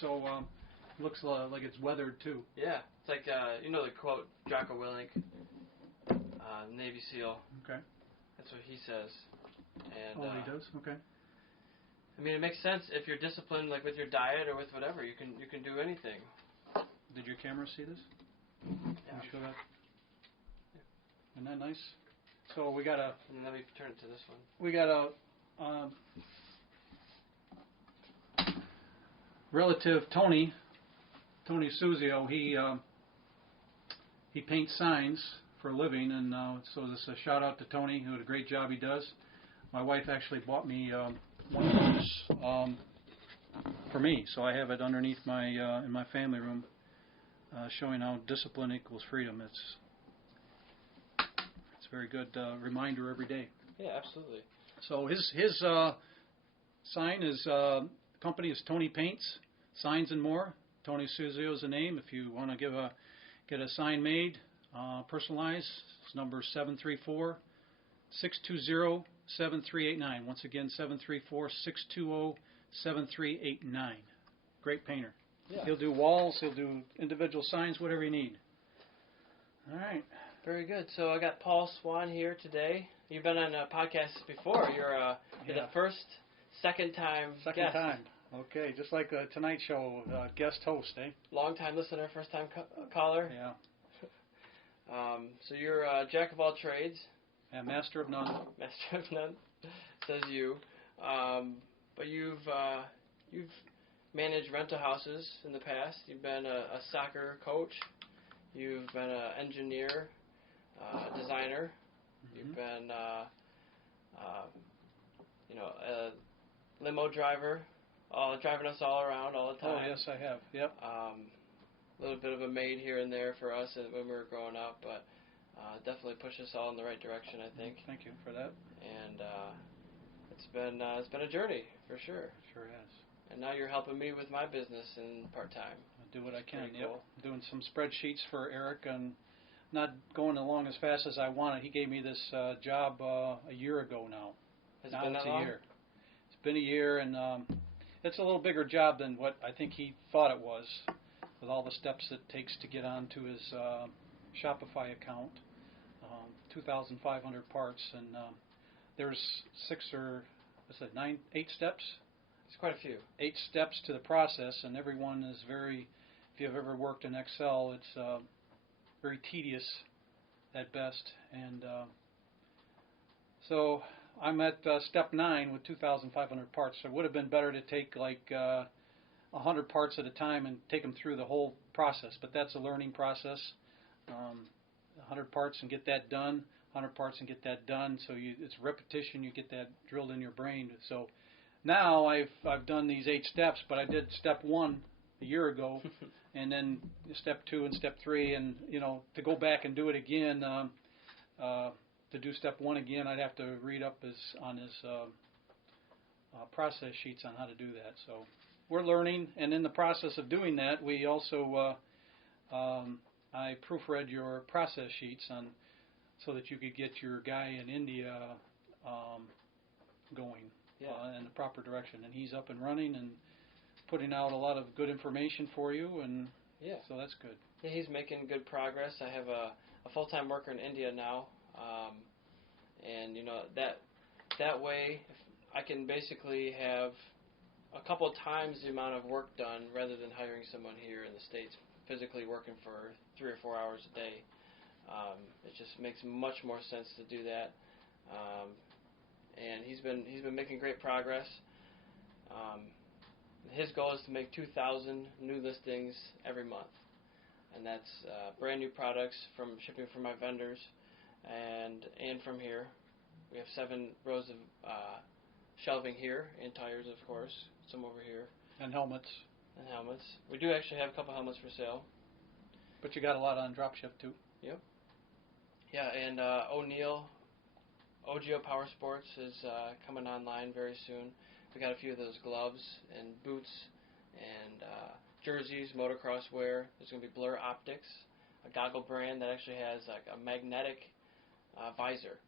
So looks like it's weathered too. Yeah, it's like you know the quote Jocko Willink, Navy SEAL. Okay. That's what he says. And he does. Okay. I mean, it makes sense if you're disciplined, like with your diet or with whatever. You can do anything. Did your camera see this? Yeah. Can you show that? Yeah. Isn't that nice? So we got a. And let me turn it to this one. We got a relative, Tony Suzio. He paints signs for a living, and so this is a shout out to Tony, who did a great job he does. My wife actually bought me one of those for me, so I have it underneath my in my family room, showing how discipline equals freedom. It's a very good reminder every day. Yeah, absolutely. So his sign is company is Tony Paints, Signs and More. Tony Suzio is the name. If you want to get a sign made, personalized, it's number 734-620-7389. Once again, 734-620-7389. Great painter. Yeah. He'll do walls, he'll do individual signs, whatever you need. All right. Very good. So I got Paul Swahn here today. You've been on a podcast before. You're the second time guest. Second time. Okay, just like a Tonight Show guest host, eh? Long-time listener, first-time caller. Yeah. So you're a jack of all trades. And master of none. Master of none, says you. But you've managed rental houses in the past. You've been a soccer coach. You've been an engineer, designer. Mm-hmm. You've been, a limo driver, driving us all around all the time. Oh, yes, I have. Yep. A little bit of a maid here and there for us when we were growing up, but definitely pushed us all in the right direction, I think. Thank you for that. And it's been a journey for sure. Sure has. And now you're helping me with my business in part-time. I do what I can. Pretty Yep. cool. Doing some spreadsheets for Eric and not going along as fast as I wanted. He gave me this job a year ago now. Has now it been it's that long? a year. It's been a year, and it's a little bigger job than what I think he thought it was, with all the steps it takes to get onto his Shopify account. 2,500 parts, and there's 8 steps. It's quite a few. 8 steps to the process, and every one is very, if you've ever worked in Excel, it's very tedious at best. And so I'm at step 9 with 2,500 parts. So it would have been better to take like 100 parts at a time and take them through the whole process. But that's a learning process. 100 parts and get that done. 100 parts and get that done. So it's repetition. You get that drilled in your brain. So now I've done these 8 steps, but I did step 1 a year ago, and then step 2 and step 3, and to go back and do it again, to do step 1 again, I'd have to read up on his process sheets on how to do that. So we're learning, and in the process of doing that, we also I proofread your process sheets so that you could get your guy in India going. In the proper direction, and he's up and running and putting out a lot of good information for you, and so that's good. Yeah, he's making good progress. I have a full-time worker in India now, and that way I can basically have a couple times the amount of work done rather than hiring someone here in the States physically working for 3 or 4 hours a day. It just makes much more sense to do that. And he's been making great progress. His goal is to make 2,000 new listings every month, and that's brand new products from shipping from my vendors and from here. We have 7 rows of shelving here, and tires, of course, some over here, and helmets. We do actually have a couple helmets for sale. But you got a lot on drop ship too. Yep. Yeah, and OGO Power Sports is coming online very soon. We got a few of those gloves and boots and jerseys, motocross wear. There's going to be Blur Optics, a goggle brand that actually has like a magnetic visor.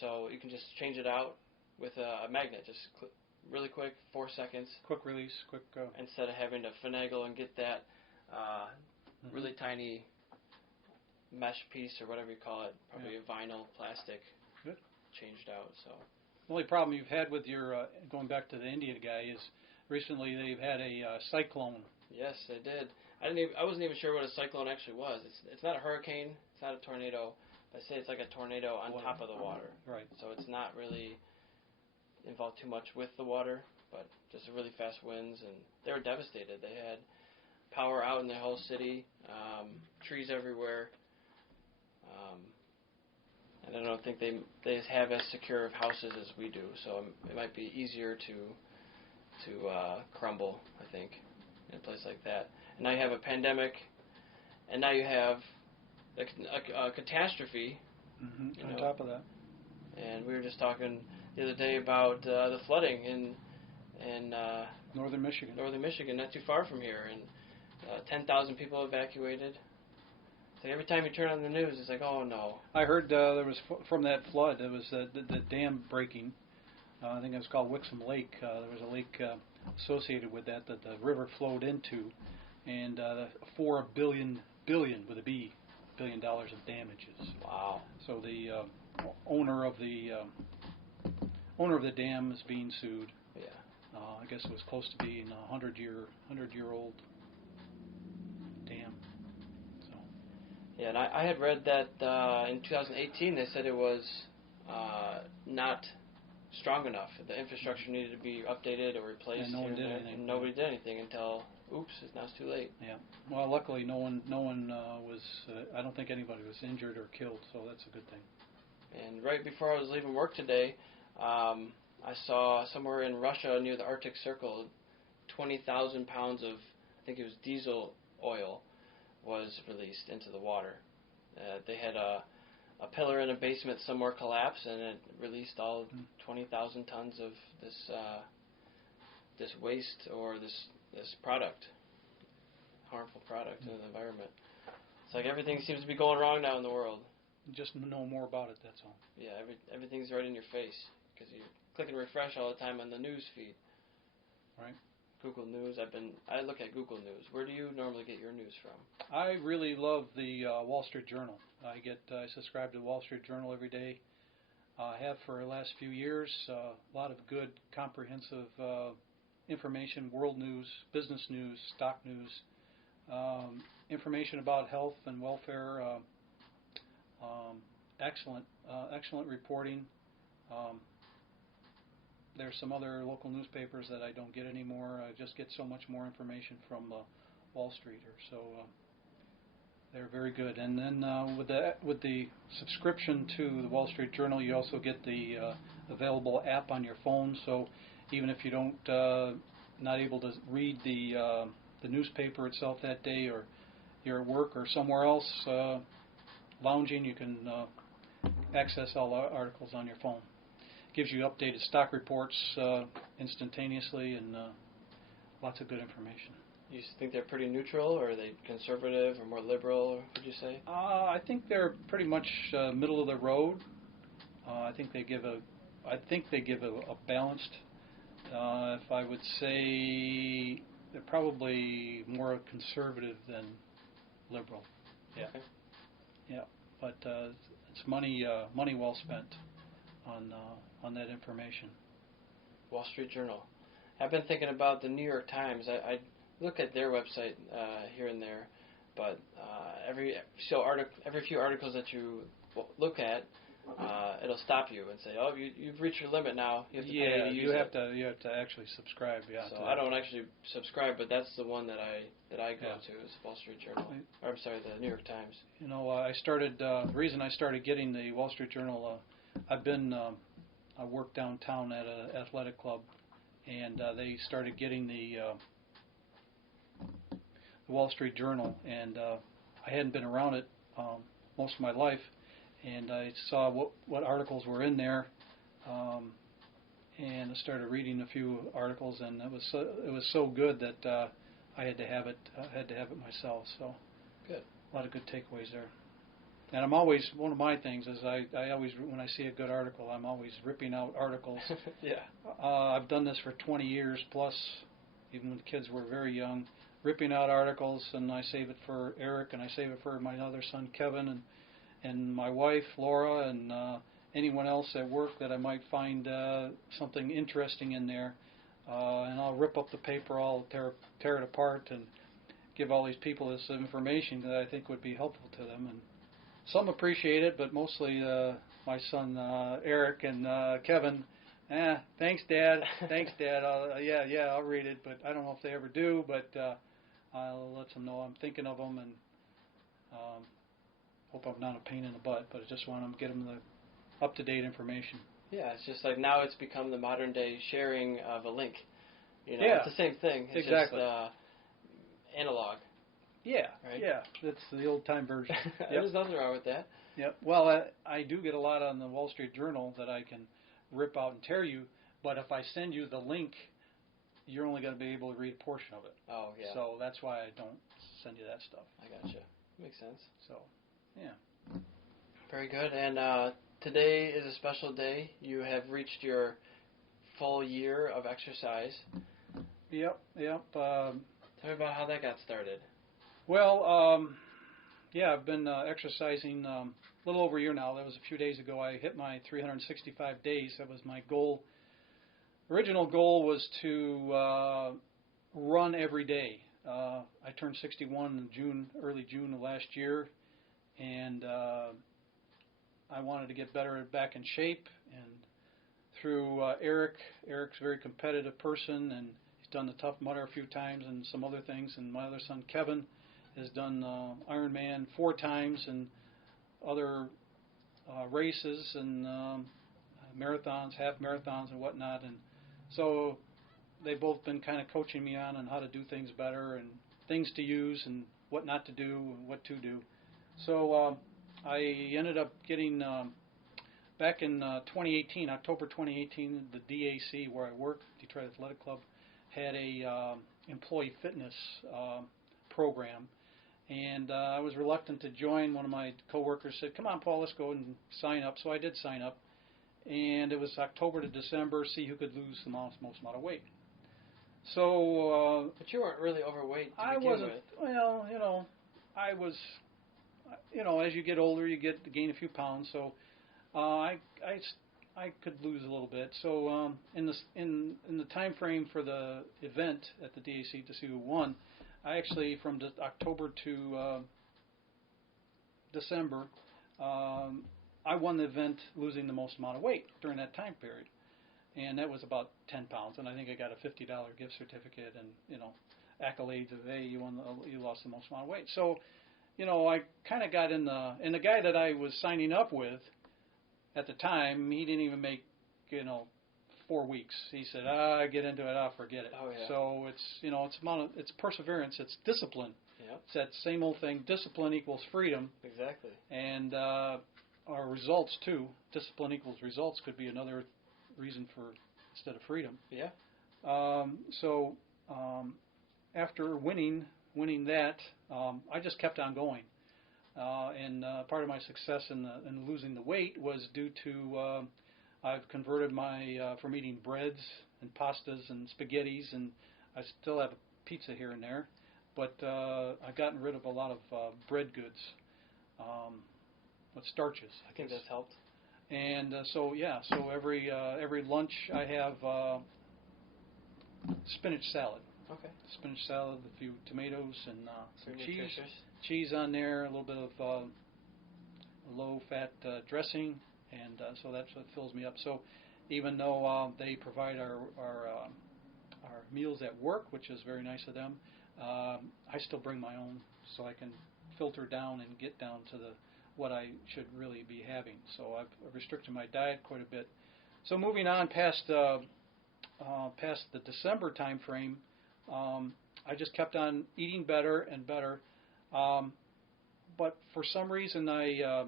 So you can just change it out with a magnet. Just really quick, 4 seconds. Quick release, quick. Instead of having to finagle and get that really tiny mesh piece or whatever you call it, probably a vinyl plastic, changed out. So the only problem you've had with your going back to the India guy is recently they've had a cyclone. Yes, they did. I wasn't even sure what a cyclone actually was. It's not a hurricane. It's not a tornado. I say it's like a tornado on top of the water. Right. So it's not really involved too much with the water, but just really fast winds, and they were devastated. They had power out in the whole city, trees everywhere, and I don't think they have as secure of houses as we do. So it might be easier to crumble, I think, in a place like that. And now you have a pandemic, and now you have a catastrophe. On top of that. And we were just talking the other day about the flooding in northern Michigan. Northern Michigan, not too far from here, and 10,000 people evacuated. It's like every time you turn on the news, it's like, oh no. I heard there was from that flood. There was the dam breaking. I think it was called Wixom Lake. There was a lake associated with that the river flowed into, and $4 billion with a B, $1 billion of damages. Wow. So the owner of the dam is being sued. Yeah. I guess it was close to being a 100-year-old dam. So. Yeah, and I had read that in 2018 they said it was not strong enough. The infrastructure needed to be updated or replaced. And no one did anything. And nobody did anything until, oops, now it's too late. Yeah. Well, luckily no one was. I don't think anybody was injured or killed, so that's a good thing. And right before I was leaving work today, I saw somewhere in Russia near the Arctic Circle, 20,000 pounds of, I think it was diesel oil, was released into the water. They had a pillar in a basement somewhere collapse, and it released all 20,000 tons of this waste or this product, harmful product in the environment. It's like everything seems to be going wrong now in the world. Just know more about it, that's all. Yeah, everything's right in your face because you click and refresh all the time on the news feed. Right. Google News. I look at Google News. Where do you normally get your news from? I really love the Wall Street Journal. I subscribe to the Wall Street Journal every day. I have for the last few years. A lot of good, comprehensive information, world news, business news, stock news, information about health and welfare. Excellent reporting. There's some other local newspapers that I don't get anymore. I just get so much more information from the Wall Streeter. So they're very good. And then with the subscription to the Wall Street Journal, you also get the available app on your phone. So even if you don't not able to read the newspaper itself that day, or you're at work or somewhere else lounging, you can access all the articles on your phone. Gives you updated stock reports instantaneously, and lots of good information. You think they're pretty neutral, or are they conservative or more liberal, would you say? I think they're pretty much middle of the road. I think they give a balanced. If I would say, they're probably more conservative than liberal. Yeah. Okay. Yeah, but it's money well spent on that information. Wall Street Journal. I've been thinking about the New York Times. I look at their website here and there, but every few articles that you look at, it'll stop you and say, "Oh, you've reached your limit now. You have to pay to use it." You have to actually subscribe. Yeah. So I don't actually subscribe, but that's the one that I go to is Wall Street Journal. Or I'm sorry, the New York Times. You know, I started. The reason I started getting the Wall Street Journal, I work downtown at an athletic club, and they started getting the Wall Street Journal, and I hadn't been around it most of my life, and I saw what articles were in there, and I started reading a few articles, and it was so good that I had to have it myself. So good, a lot of good takeaways there. And I'm always, one of my things is I always, when I see a good article, I'm always ripping out articles. Yeah. I've done this for 20 years plus, even when the kids were very young, ripping out articles, and I save it for Eric, and I save it for my other son, Kevin, and my wife, Laura, and anyone else at work that I might find something interesting in there. And I'll rip up the paper, I'll tear it apart, and give all these people this information that I think would be helpful to them. And some appreciate it, but mostly my son Eric and Kevin. Thanks, Dad. Thanks, Dad. I'll read it, but I don't know if they ever do. But I'll let them know I'm thinking of them, and hope I'm not a pain in the butt. But I just want to get them the up-to-date information. Yeah, it's just like now it's become the modern day sharing of a link. You know, Yeah, it's the same thing. It's exactly. just analog. Yeah, right? Yeah, that's the old-time version. Yep. There's nothing wrong with that. Yep. Well, I do get a lot on the Wall Street Journal that I can rip out and tear you, but if I send you the link, you're only going to be able to read a portion of it. Oh, yeah. So that's why I don't send you that stuff. I gotcha. Makes sense. So, yeah. Very good. And today is a special day. You have reached your full year of exercise. Yep. Tell me about how that got started. Well, I've been exercising a little over a year now. That was a few days ago. I hit my 365 days. That was my goal. Original goal was to run every day. I turned 61 in early June of last year, and I wanted to get better back in shape. And through Eric's a very competitive person, and he's done the Tough Mudder a few times and some other things. And my other son Kevin has done Ironman 4 times and other races and marathons, half marathons and whatnot. And so they've both been kind of coaching me on how to do things better and things to use and what not to do and what to do. So I ended up getting, back in 2018, October 2018, the DAC where I work, Detroit Athletic Club, had a employee fitness program. And I was reluctant to join. One of my coworkers said, "Come on, Paul, let's go and sign up." So I did sign up. And it was October to December, see who could lose the most amount of weight. So... but you weren't really overweight to I begin wasn't, with. Well, I was, as you get older, you get to gain a few pounds. So I could lose a little bit. So in the time frame for the event at the DAC to see who won, I actually, from October to December, I won the event losing the most amount of weight during that time period. And that was about 10 pounds. And I think I got a $50 gift certificate and, accolades of, hey, you lost the most amount of weight. So, I kind of got in and the guy that I was signing up with at the time, he didn't even make, 4 weeks. He said, get into it, forget it. Oh, yeah. So it's perseverance, it's discipline. Yep. It's that same old thing, discipline equals freedom. Exactly. And our results too, discipline equals results could be another reason for instead of freedom. Yeah. After winning that, I just kept on going. And part of my success in losing the weight was due to I've converted from eating breads and pastas and spaghettis, and I still have a pizza here and there, but I've gotten rid of a lot of bread goods, with starches. I think that's helped. And so every lunch I have spinach salad. Okay. Spinach salad, a few tomatoes, and some cheese on there, a little bit of low-fat dressing, and so that's what fills me up. So even though they provide our meals at work, which is very nice of them, I still bring my own so I can filter down and get down to what I should really be having. So I've restricted my diet quite a bit. So moving on past the December time frame, I just kept on eating better and better. But for some reason, I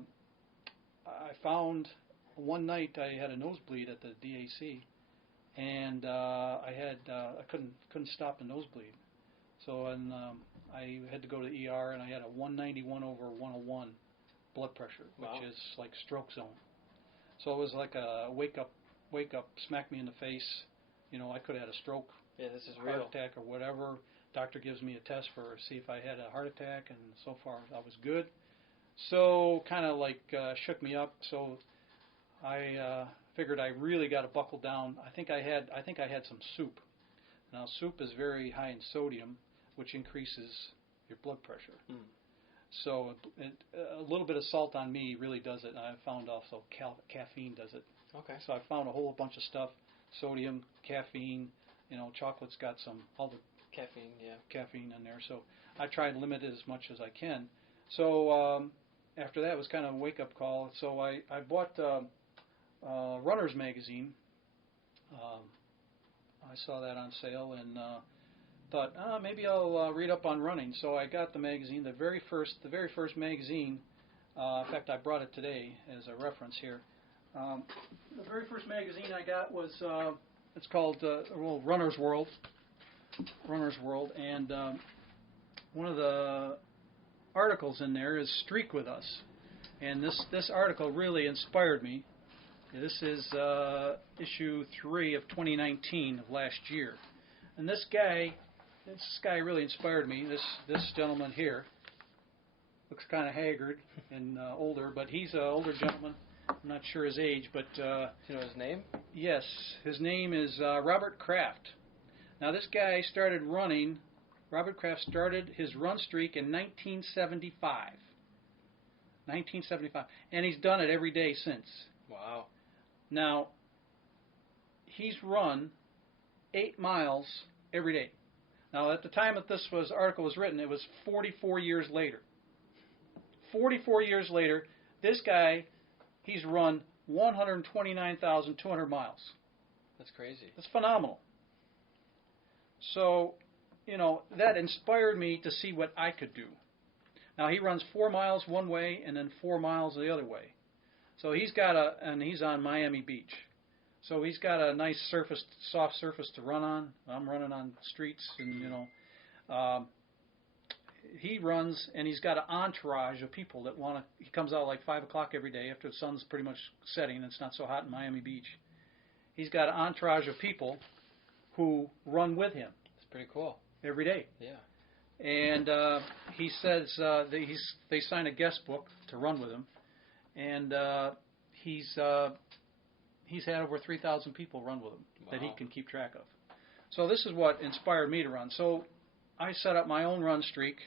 found one night I had a nosebleed at the DAC, and I couldn't stop the nosebleed. So I had to go to the ER, and I had a 191/101 blood pressure, which Wow. is like stroke zone. So it was like a wake up, smack me in the face. I could have had a stroke, Yeah, this is heart real. attack, or whatever. Doctor gives me a test for see if I had a heart attack, and so far I was good. So kind of like shook me up. So I figured I really got to buckle down. I think I had some soup. Now soup is very high in sodium, which increases your blood pressure. Mm. So a little bit of salt on me really does it. And I found also caffeine does it. Okay. So I found a whole bunch of stuff: sodium, caffeine. Chocolate's got all the Caffeine, yeah. caffeine in there. So I try and limit it as much as I can. So after that was kind of a wake-up call. So I bought Runner's Magazine. I saw that on sale and thought, maybe I'll read up on running. So I got the magazine, the very first magazine. In fact, I brought it today as a reference here. The very first magazine I got was it's called Runner's World. Runner's World, and one of the articles in there is Streak With Us, and this article really inspired me. This is issue 3 of 2019 of last year, and this guy really inspired me. This gentleman here looks kind of haggard and older, but he's an older gentleman. I'm not sure his age, but Do you know his name? yes, his name is Robert Kraft. Now, this guy started running. Robert Kraft started his run streak in 1975. 1975. And he's done it every day since. Wow. Now, he's run 8 miles every day. Now, at the time that this article was written, it was 44 years later. 44 years later, this guy, he's run 129,200 miles. That's crazy. That's phenomenal. So, that inspired me to see what I could do. Now, he runs 4 miles one way and then 4 miles the other way. So and he's on Miami Beach. So he's got a nice soft surface to run on. I'm running on streets and, he runs and he's got an entourage of people that he comes out like 5 o'clock every day after the sun's pretty much setting and it's not so hot in Miami Beach. He's got an entourage of people who run with him. It's pretty cool. Every day. Yeah. And he says they sign a guest book to run with him, and he's had over 3,000 people run with him that he can keep track of. So this is what inspired me to run. So I set up my own run streak,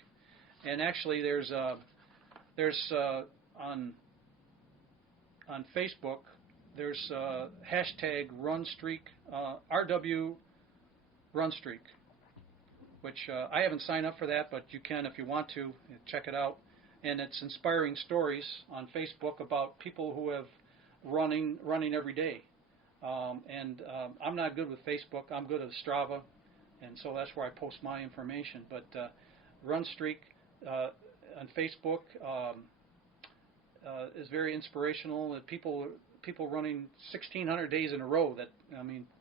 and actually there's on Facebook there's hashtag run streak RW run streak, which I haven't signed up for that, but you can if you want to. Check it out. And it's inspiring stories on Facebook about people who have running every day. I'm not good with Facebook. I'm good at Strava, and so that's where I post my information. But Run Streak on Facebook is very inspirational. That people running 1,600 days in a row.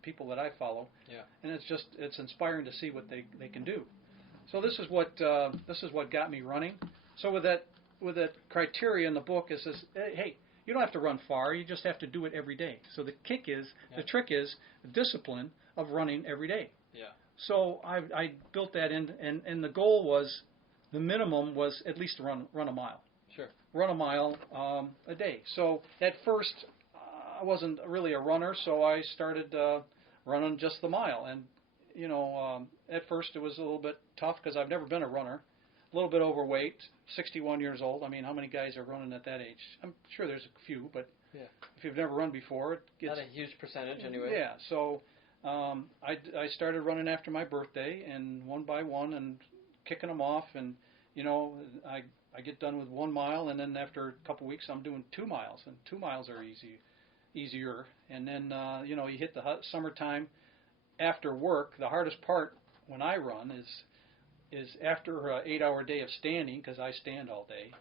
People that I follow. Yeah. And it's inspiring to see what they can do. So this is what got me running. So with that criteria in the book, it says, hey, you don't have to run far. You just have to do it every day. So the trick is the discipline of running every day. Yeah. So I built that in, and the goal was, the minimum was at least run a mile. Sure. Run a mile a day. So at first, I wasn't really a runner, so I started running just the mile. And, at first it was a little bit tough because I've never been a runner. A little bit overweight, 61 years old. I mean, how many guys are running at that age? I'm sure there's a few, but if you've never run before, it gets... Not a huge percentage anyway. Yeah, so I started running after my birthday, and one by one, and kicking them off, and, I get done with 1 mile, and then after a couple weeks, I'm doing 2 miles, and 2 miles are easier. And then, you hit the summertime after work. The hardest part when I run is after an 8-hour day of standing, because I stand all day,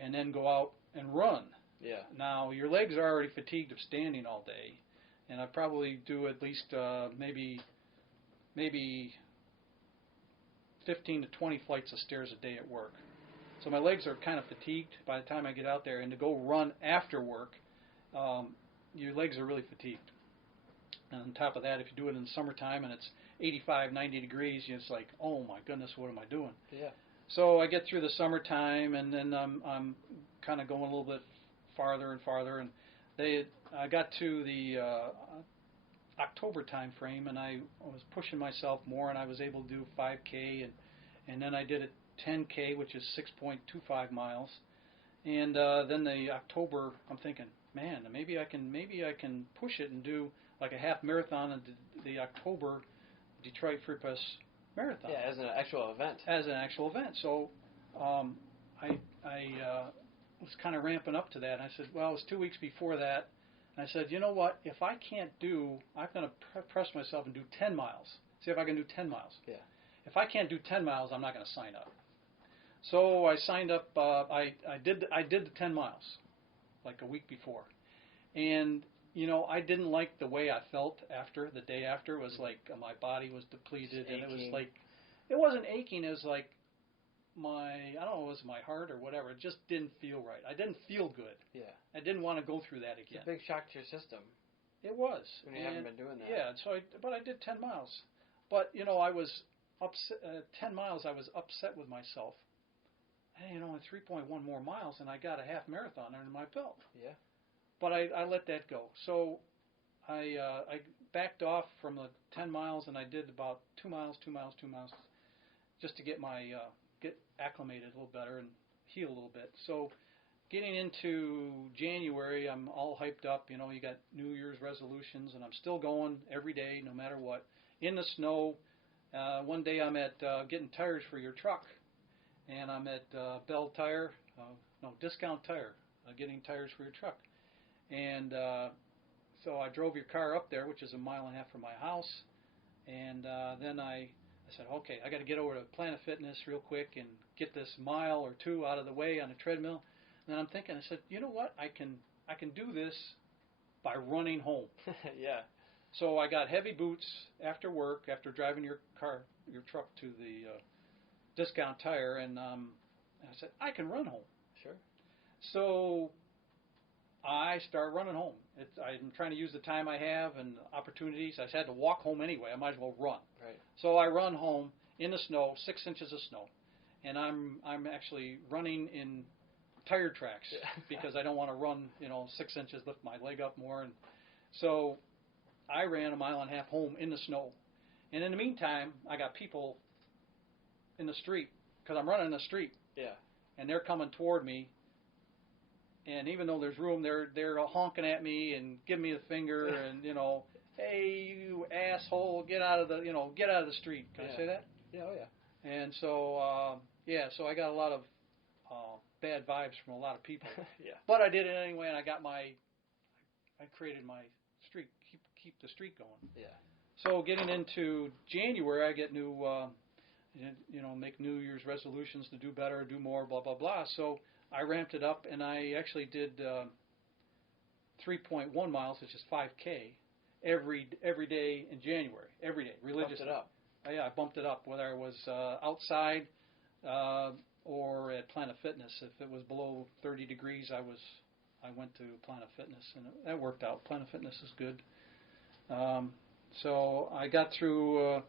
and then go out and run. Yeah. Now, your legs are already fatigued of standing all day, and I probably do at least maybe 15 to 20 flights of stairs a day at work. So my legs are kind of fatigued by the time I get out there, and to go run after work, your legs are really fatigued. And on top of that, if you do it in the summertime and it's 85, 90 degrees, it's like, oh my goodness, what am I doing? Yeah. So I get through the summertime, and then I'm kind of going a little bit farther and farther, and I got to the October time frame, and I was pushing myself more, and I was able to do 5K, and then I did a 10K, which is 6.25 miles, and then the October, I'm thinking, man, maybe I can push it and do like a half marathon in the October Detroit Free Press Marathon. Yeah, as an actual event. As an actual event. So I was kind of ramping up to that. And I said, well, it was 2 weeks before that. And I said, you know what? If I can't I'm going to press myself and do 10 miles. See if I can do 10 miles. Yeah. If I can't do 10 miles, I'm not going to sign up. So I signed up. I did the 10 miles like a week before. And I didn't like the way I felt after. The day after was like my body was depleted, and it was like, it wasn't aching. It was like I don't know, it was my heart or whatever. It just didn't feel right. I didn't feel good. Yeah. I didn't want to go through that again. It's a big shock to your system. It was. When you haven't been doing that. Yeah. So but I did 10 miles. But I was upset. 10 miles. I was upset with myself. Hey, 3.1 more miles, and I got a half marathon under my belt. Yeah. But I let that go. So I backed off from the 10 miles, and I did about 2 miles, just to get get acclimated a little better and heal a little bit. So getting into January, I'm all hyped up. You got New Year's resolutions, and I'm still going every day, no matter what. In the snow, one day I'm at getting tires for your truck, and I'm at Discount Tire, getting tires for your truck. And so I drove your car up there, which is 1.5 miles from my house. And then I said, okay, I got to get over to Planet Fitness real quick and get this mile or two out of the way on a treadmill. And then I'm thinking, I said, you know what? I can do this by running home. Yeah. So I got heavy boots after work, after driving your truck to the Discount Tire, and I said, I can run home. Sure. So I start running home. I'm trying to use the time I have and opportunities. I had to walk home anyway. I might as well run. Right. So I run home in the snow, 6 inches of snow, and I'm actually running in tire tracks because I don't want to run 6 inches, lift my leg up more. And so I ran 1.5 miles home in the snow. And in the meantime, I got people in the street because I'm running in the street. Yeah. And they're coming toward me. And even though there's room, they're honking at me and giving me the finger and hey, you asshole, get out of the street. Can I say that? Yeah, oh yeah. And so so I got a lot of bad vibes from a lot of people. Yeah. But I did it anyway, and I created my streak, keep the streak going. Yeah. So getting into January, I get new make New Year's resolutions to do better, do more, blah blah blah. So I ramped it up, and I actually did 3.1 miles, which is 5K, every day in January, every day, religiously. Bumped it up. Yeah, I bumped it up, whether I was outside or at Planet Fitness. If it was below 30 degrees, I went to Planet Fitness, and that worked out. Planet Fitness is good. So I got through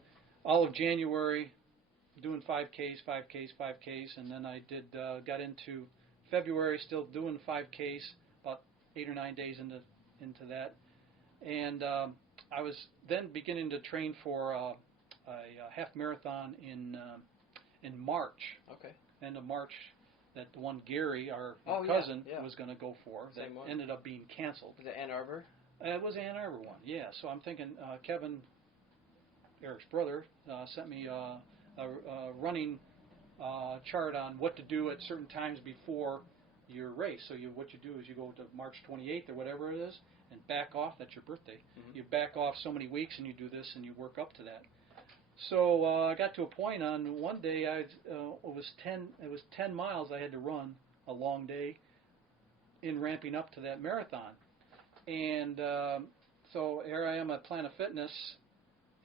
all of January doing 5Ks, and then I got into February still doing 5Ks, about 8 or 9 days into that, and I was then beginning to train for a half marathon in March. Okay. End of March, that the one Gary, our cousin, was going to go for. That ended up being canceled. Was it Ann Arbor? It was Ann Arbor one, yeah. So I'm thinking Kevin, Eric's brother, sent me a running chart on what to do at certain times before your race. So what you do is you go to March 28th or whatever it is and back off. That's your birthday. Mm-hmm. You back off so many weeks and you do this and you work up to that. So I got to a point on one day it was 10 miles I had to run, a long day, in ramping up to that marathon. And so here I am at Planet Fitness,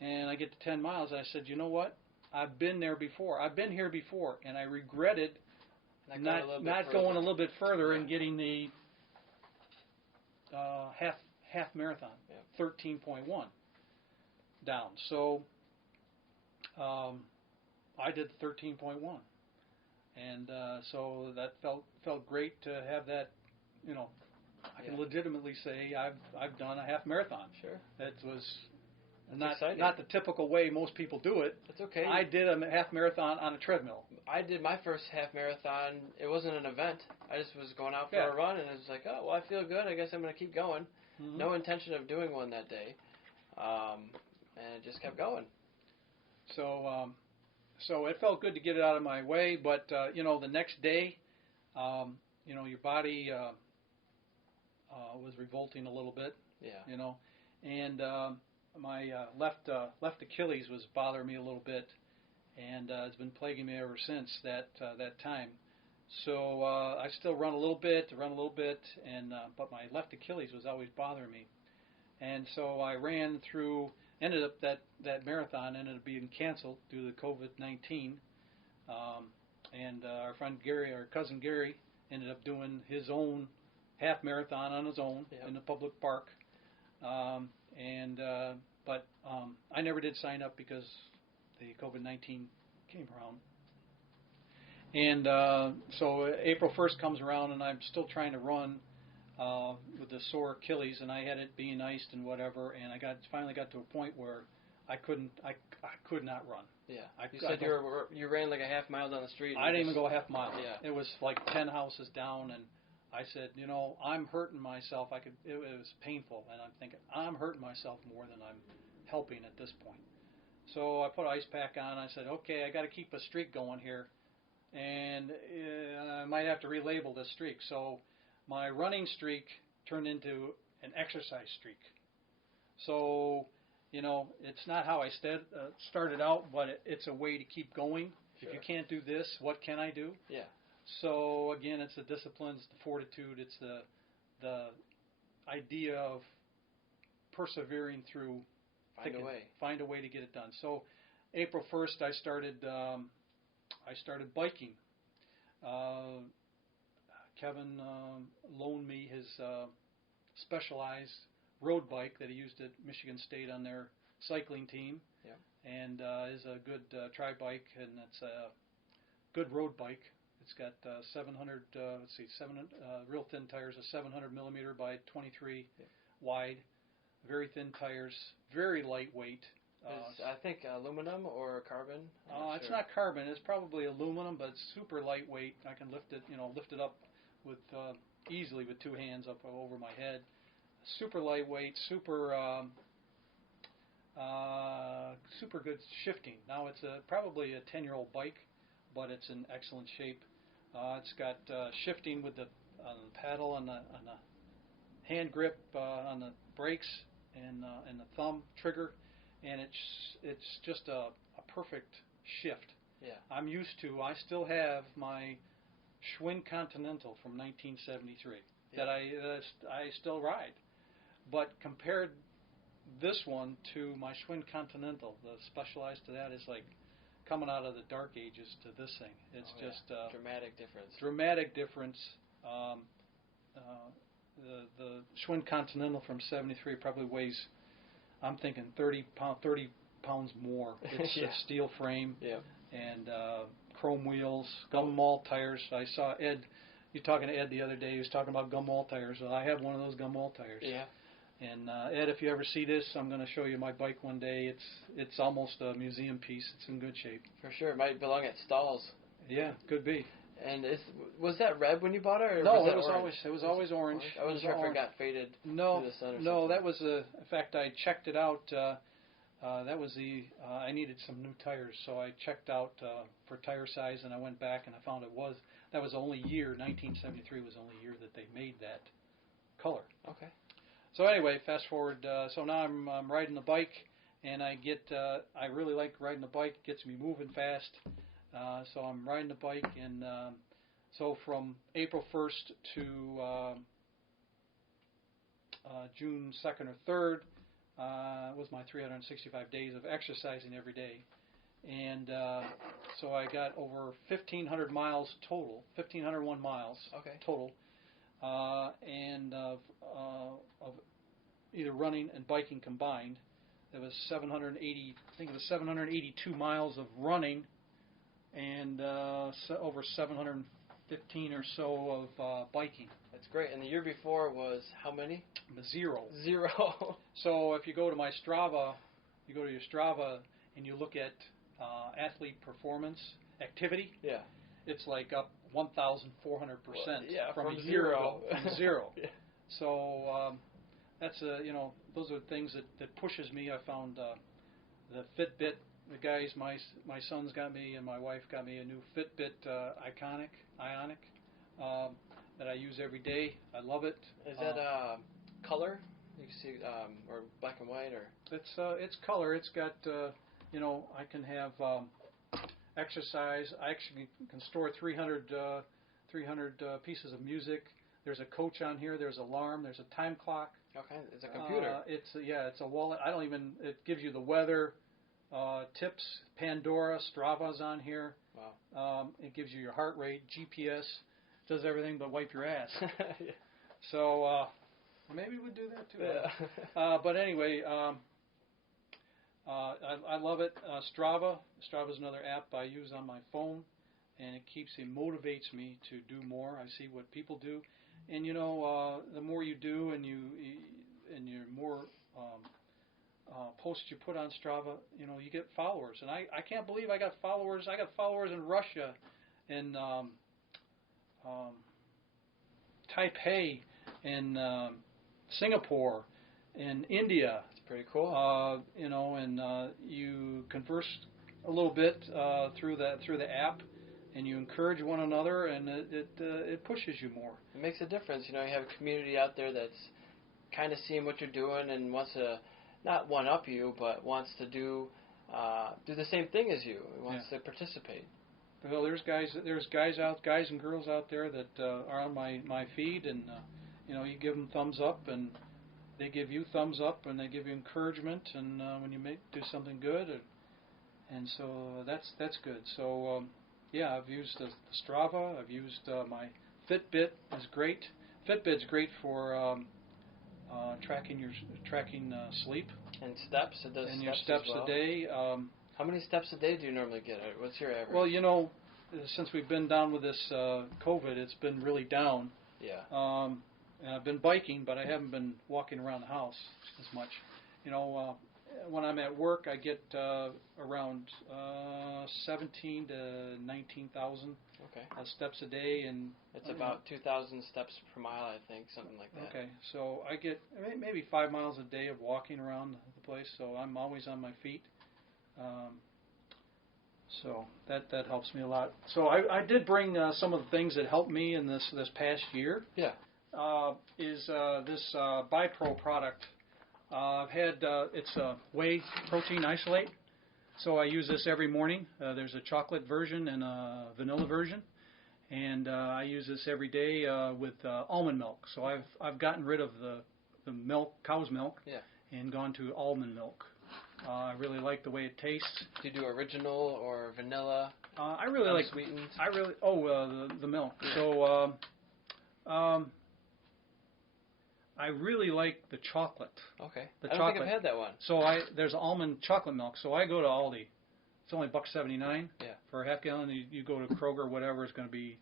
and I get to 10 miles. I said, you know what? I've been there before. I've been here before, and I regretted not going a little bit further and getting the half marathon, 13.1 down. So I did 13.1, and so that felt great to have that. I can legitimately say I've done a half marathon. Sure. It was That's not the typical way most people do it. It's okay. I did a half marathon on a treadmill. I did my first half marathon. It wasn't an event. I just was going out for a run, and it was like, oh, well, I feel good. I guess I'm going to keep going. Mm-hmm. No intention of doing one that day, and it just kept going. So it felt good to get it out of my way, but the next day, your body was revolting a little bit. Yeah. And my left Achilles was bothering me a little bit, and it's been plaguing me ever since that time. So I still run a little bit, and but my left Achilles was always bothering me, and so I ran through. Ended up that marathon ended up being canceled due to COVID-19, and our friend Gary, our cousin Gary, ended up doing his own half marathon on his own in the public park. But I never did sign up because the COVID-19 came around. And so April 1st comes around, and I'm still trying to run with the sore Achilles, and I had it being iced and whatever, and I finally got to a point where I could not run. Yeah. You said you ran like a half mile down the street. I didn't even go a half mile. Yeah. It was like 10 houses down, and I said, I'm hurting myself. It was painful, and I'm thinking, I'm hurting myself more than I'm helping at this point. So I put ice pack on. I said, okay, I got to keep a streak going here, and I might have to relabel this streak. So my running streak turned into an exercise streak. So, it's not how I started out, but it's a way to keep going. Sure. If you can't do this, what can I do? Yeah. So again, it's the discipline, it's the fortitude, it's the idea of persevering through. Find a way to get it done. So April 1st, I started biking. Kevin loaned me his specialized road bike that he used at Michigan State on their cycling team. Yeah. And is a good tri-bike, and it's a good road bike. It's got 700 real thin tires, a 700 millimeter by 23 wide, very thin tires, very lightweight. I think aluminum or carbon. It's not carbon. It's probably aluminum, but it's super lightweight. I can lift it up with easily with two hands up over my head. Super lightweight, super good shifting. Now it's probably a 10-year-old bike, but it's in excellent shape. It's got shifting with the paddle on the hand grip on the brakes and the thumb trigger, and it's just a perfect shift. Yeah. I still have my Swahn Continental from 1973 that I still ride, but compared this one to my Swahn Continental, the Specialized to that is like coming out of the dark ages to this thing. It's just dramatic difference. Dramatic difference. The Swahn Continental from '73 probably weighs, I'm thinking 30 pounds more. It's a steel frame and chrome wheels, gummall tires. I saw Ed. You talking to Ed the other day? He was talking about gummall tires. Well, I have one of those gummall tires. Yeah. And Ed, if you ever see this, I'm going to show you my bike one day. It's almost a museum piece. It's in good shape. For sure. It might belong at Stalls. Yeah, could be. And was that red when you bought it? Or No, was it was always orange. I wasn't sure if it got faded through the sun or something. No, that was in fact, I checked it out. That was I needed some new tires, so I checked out for tire size, and I went back and I found that was the only year, 1973 was the only year that they made that color. Okay. So anyway, fast forward. So now I'm riding the bike, and I really like riding the bike. It gets me moving fast. So I'm riding the bike, and so from April 1st to June 2nd or 3rd was my 365 days of exercising every day. and so I got over 1,500 miles total, 1,501 miles total, and of either running and biking combined. There was 780, I think it was 782 miles of running, and over 715 or so of biking. That's great. And the year before was how many? 0. 0. So if you go to my Strava, you go to your Strava and you look at athlete performance activity. Yeah. It's like up 1,400% from a 0. year ago. From 0. Yeah. So that's those are things that pushes me. I found the Fitbit. The guys, my sons got me and my wife got me a new Fitbit Ionic that I use every day. I love it. Is that color? You can see or black and white or? It's color. It's got I can have exercise. I actually can store 300 pieces of music. There's a coach on here. There's alarm. There's a time clock. Okay, it's a computer. It's a wallet. It gives you the weather, tips, Pandora, Strava's on here. Wow. It gives you your heart rate, GPS, does everything but wipe your ass. Yeah. So maybe we'd do that too. Yeah. But anyway, I love it. Strava's another app I use on my phone, and it motivates me to do more. I see what people do. And the more you do, and your more posts you put on Strava, you get followers. And I can't believe I got followers. I got followers in Russia, in Taipei, in Singapore, in India. It's pretty cool. And you converse a little bit through the app. And you encourage one another, and it pushes you more. It makes a difference. You have a community out there that's kind of seeing what you're doing and wants to not one up you, but wants to do the same thing as you. Wants to participate. Well, there's guys and girls out there that are on my feed, and you give them thumbs up, and they give you thumbs up, and they give you encouragement, and when you do something good, and so that's good. So. Yeah, I've used the Strava. I've used my Fitbit. Is great. Fitbit's great for tracking sleep and steps. It does and steps your steps as well. A day. How many steps a day do you normally get? What's your average? Well, since we've been down with this COVID, it's been really down. Yeah. And I've been biking, but I haven't been walking around the house as much. When I'm at work, I get around 17 to 19,000 steps a day, and it's about 2,000 steps per mile, I think, something like that. Okay, so I get maybe 5 miles a day of walking around the place, so I'm always on my feet. So that helps me a lot. So I did bring some of the things that helped me in this past year. Yeah. Is this BiPro product. I've had it's a whey protein isolate, so I use this every morning. There's a chocolate version and a vanilla version, and I use this every day with almond milk. So I've gotten rid of the milk, cow's milk, and gone to almond milk. I really like the way it tastes. Do you do original or vanilla? I really like sweetened. The milk. Yeah. So. I really like the chocolate. Okay. I don't think I've had that one. So there's almond chocolate milk. So I go to Aldi. It's only $1.79 for a half gallon. You go to Kroger, whatever, it's going to be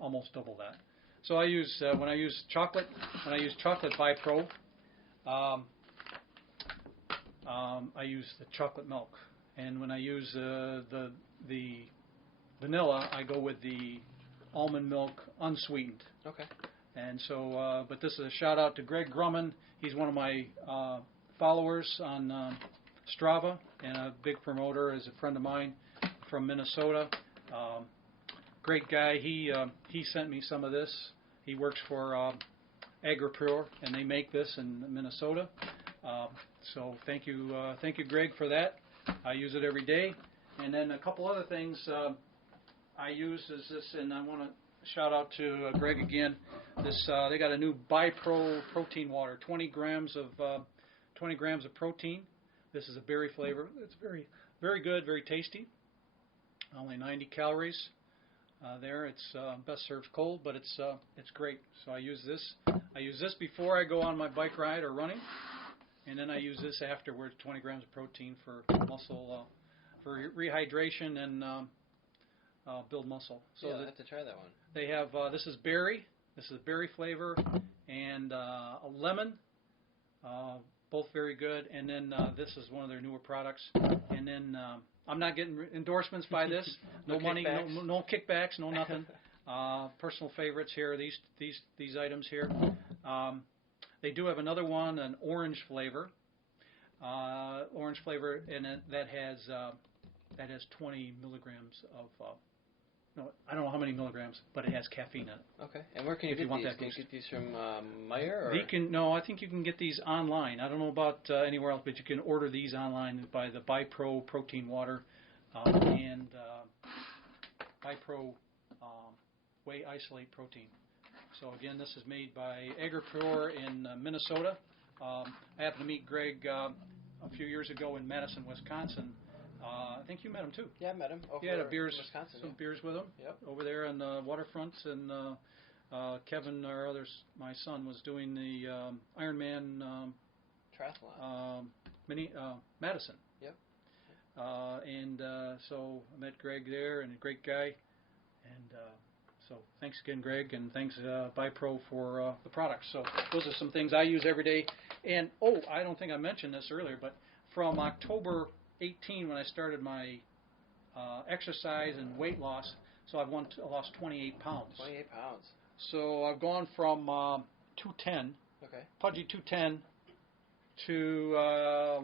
almost double that. So I use when I use chocolate BiPro, I use the chocolate milk, and when I use the vanilla, I go with the almond milk unsweetened. Okay. And so, but this is a shout out to Greg Grumman. He's one of my followers on Strava, and a big promoter. Is a friend of mine from Minnesota. Great guy. He sent me some of this. He works for AgriPure, and they make this in Minnesota. So thank you, Greg, for that. I use it every day. And then a couple other things I use is this, and I want to shout out to Greg again. This they got a new BiPro protein water, 20 grams of protein. This is a berry flavor. It's very, very good, very tasty. Only 90 calories there. It's best served cold, but it's great. So I use this. I use this before I go on my bike ride or running, and then I use this afterwards. 20 grams of protein for muscle, for rehydration and build muscle. So I'll have to try that one. They have this is berry. This is berry flavor and a lemon. Both very good. And then this is one of their newer products. And then I'm not getting endorsements by this. No money, kickbacks. no kickbacks, no nothing. Personal favorites here. These items here. They do have another one, an orange flavor. And that has 20 milligrams of. No, I don't know how many milligrams, but it has caffeine in it. Okay. And where can you get these? Can you get these from Meijer? No, I think you can get these online. I don't know about anywhere else, but you can order these online by the BiPro Protein Water and BiPro Whey Isolate Protein. So again, this is made by AgriPure in Minnesota. I happened to meet Greg a few years ago in Madison, Wisconsin. I think you met him too. Yeah, I met him. He had Wisconsin, some beers with him over there on the waterfront. And Kevin, my son, was doing the Ironman Triathlon. Madison. Yep. So I met Greg there, and a great guy. And so thanks again, Greg, and thanks BiPro for the products. So those are some things I use every day. And I don't think I mentioned this earlier, but from October 18 when I started my exercise and weight loss, so I've lost 28 pounds. 28 pounds. So I've gone from 210, pudgy 210, to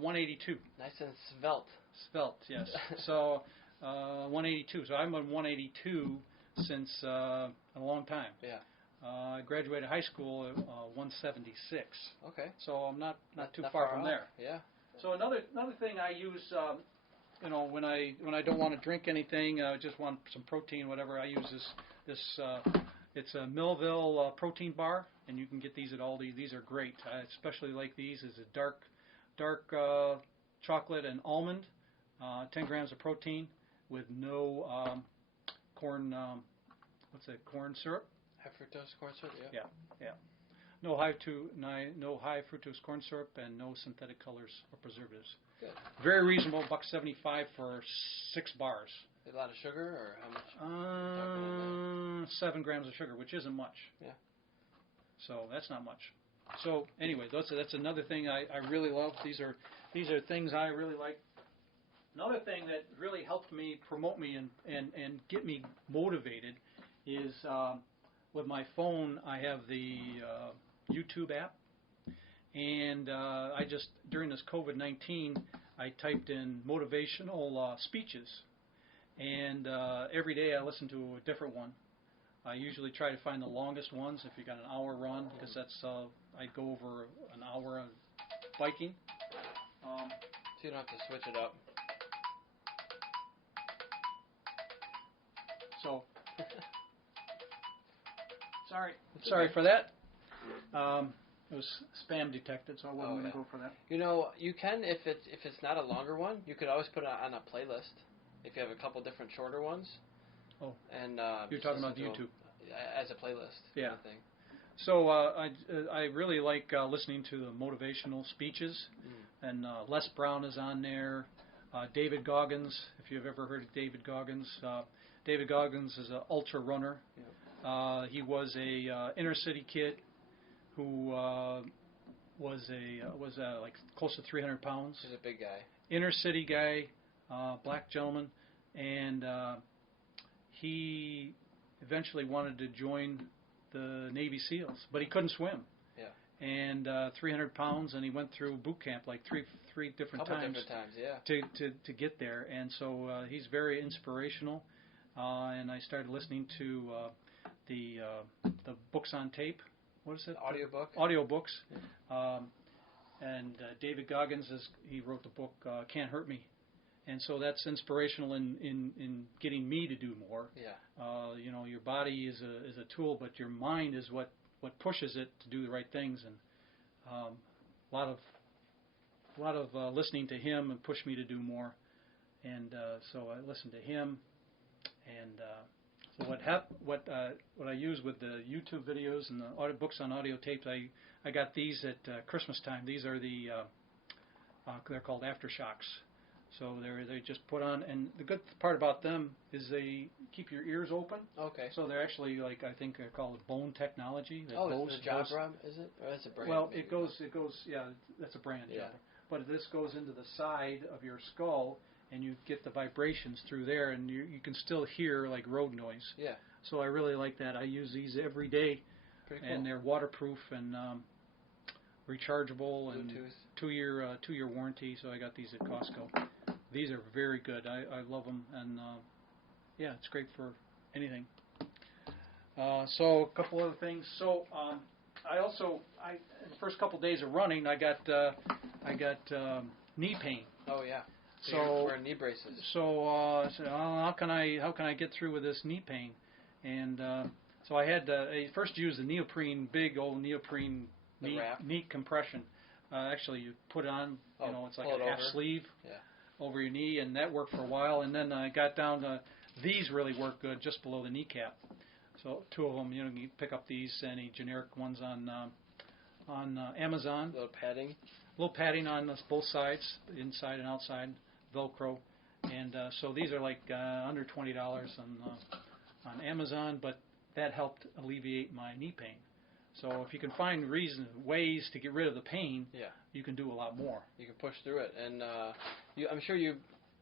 182. Nice and svelte. Svelte, yes. So 182. So I'm on 182 since a long time. Yeah. I graduated high school at 176. Okay. So I'm not too far from there. Yeah. So another thing I use, when I don't want to drink anything, I just want some protein, whatever. I use this. It's a Millville Protein Bar, and you can get these at Aldi. These are great. I especially like these. It's a dark chocolate and almond, 10 grams of protein with no corn. What's that? Corn syrup. High fructose corn syrup. Yeah. No high fructose corn syrup and no synthetic colors or preservatives. Good. Very reasonable, $1.75 for 6 bars. A lot of sugar, or how much? 7 grams of sugar, which isn't much. Yeah. So that's not much. So anyway, that's another thing I really love. These are things I really like. Another thing that really helped me promote me and get me motivated is with my phone I have the YouTube app, and I just during this COVID-19 I typed in motivational speeches, and every day I listen to a different one. I usually try to find the longest ones if you got an hour run, because that's I go over an hour on biking. So you don't have to switch it up. So sorry for that. It was spam detected, so I wasn't going to go for that. You can, if it's not a longer one, you could always put it on a playlist. If you have a couple different shorter ones. Oh. And you're talking about YouTube. As a playlist. Yeah. Kind of thing. So I really like listening to the motivational speeches, and Les Brown is on there. David Goggins, if you've ever heard of David Goggins. David Goggins is an ultra runner. Yeah. He was a inner city kid who was like close to 300 pounds. He's a big guy. Inner city guy, black gentleman, and he eventually wanted to join the Navy SEALs, but he couldn't swim. Yeah. And 300 pounds, and he went through boot camp like three different times. Yeah. To get there, and so he's very inspirational. And I started listening to the books on tape. What is it? Audiobook. Audiobooks. Yeah. And David Goggins he wrote the book Can't Hurt Me. And so that's inspirational in getting me to do more. Yeah. Your body is a tool, but your mind is what pushes it to do the right things. And a lot of listening to him and pushed me to do more. And so I listened to him. And so what I use with the YouTube videos and the audio books on audio tapes, I got these at Christmas time. These are they're called aftershocks. So they just put on, and the good part about them is they keep your ears open. Okay. So they're actually like, I think they're called Bone technology. Oh, it's the Jabra, is it? Or that's a brand? Well, maybe. it goes. Yeah, that's a brand. Yeah. Jabra. But this goes into the side of your skull, and you get the vibrations through there, and you can still hear like road noise. Yeah. So I really like that. I use these every day. Pretty cool. And they're waterproof and rechargeable, and Bluetooth. 2-year warranty. So I got these at Costco. These are very good. I love them, and yeah, it's great for anything. So a couple other things. So I in the first couple of days of running, I got knee pain. Oh yeah. So So wearing knee braces. So I said, how can I get through with this knee pain? And so I had I first used the neoprene, big old neoprene knee compression. Actually, you put it on, it's like a half sleeve over your knee, and that worked for a while. And then I got down to these really work good just below the kneecap. So 2 of them, you can pick up these, any generic ones on Amazon. A little padding on both sides, inside and outside, Velcro. And so these are like under $20 on Amazon, but that helped alleviate my knee pain. So if you can find ways to get rid of the pain, you can do a lot more. You can push through it. And I'm sure you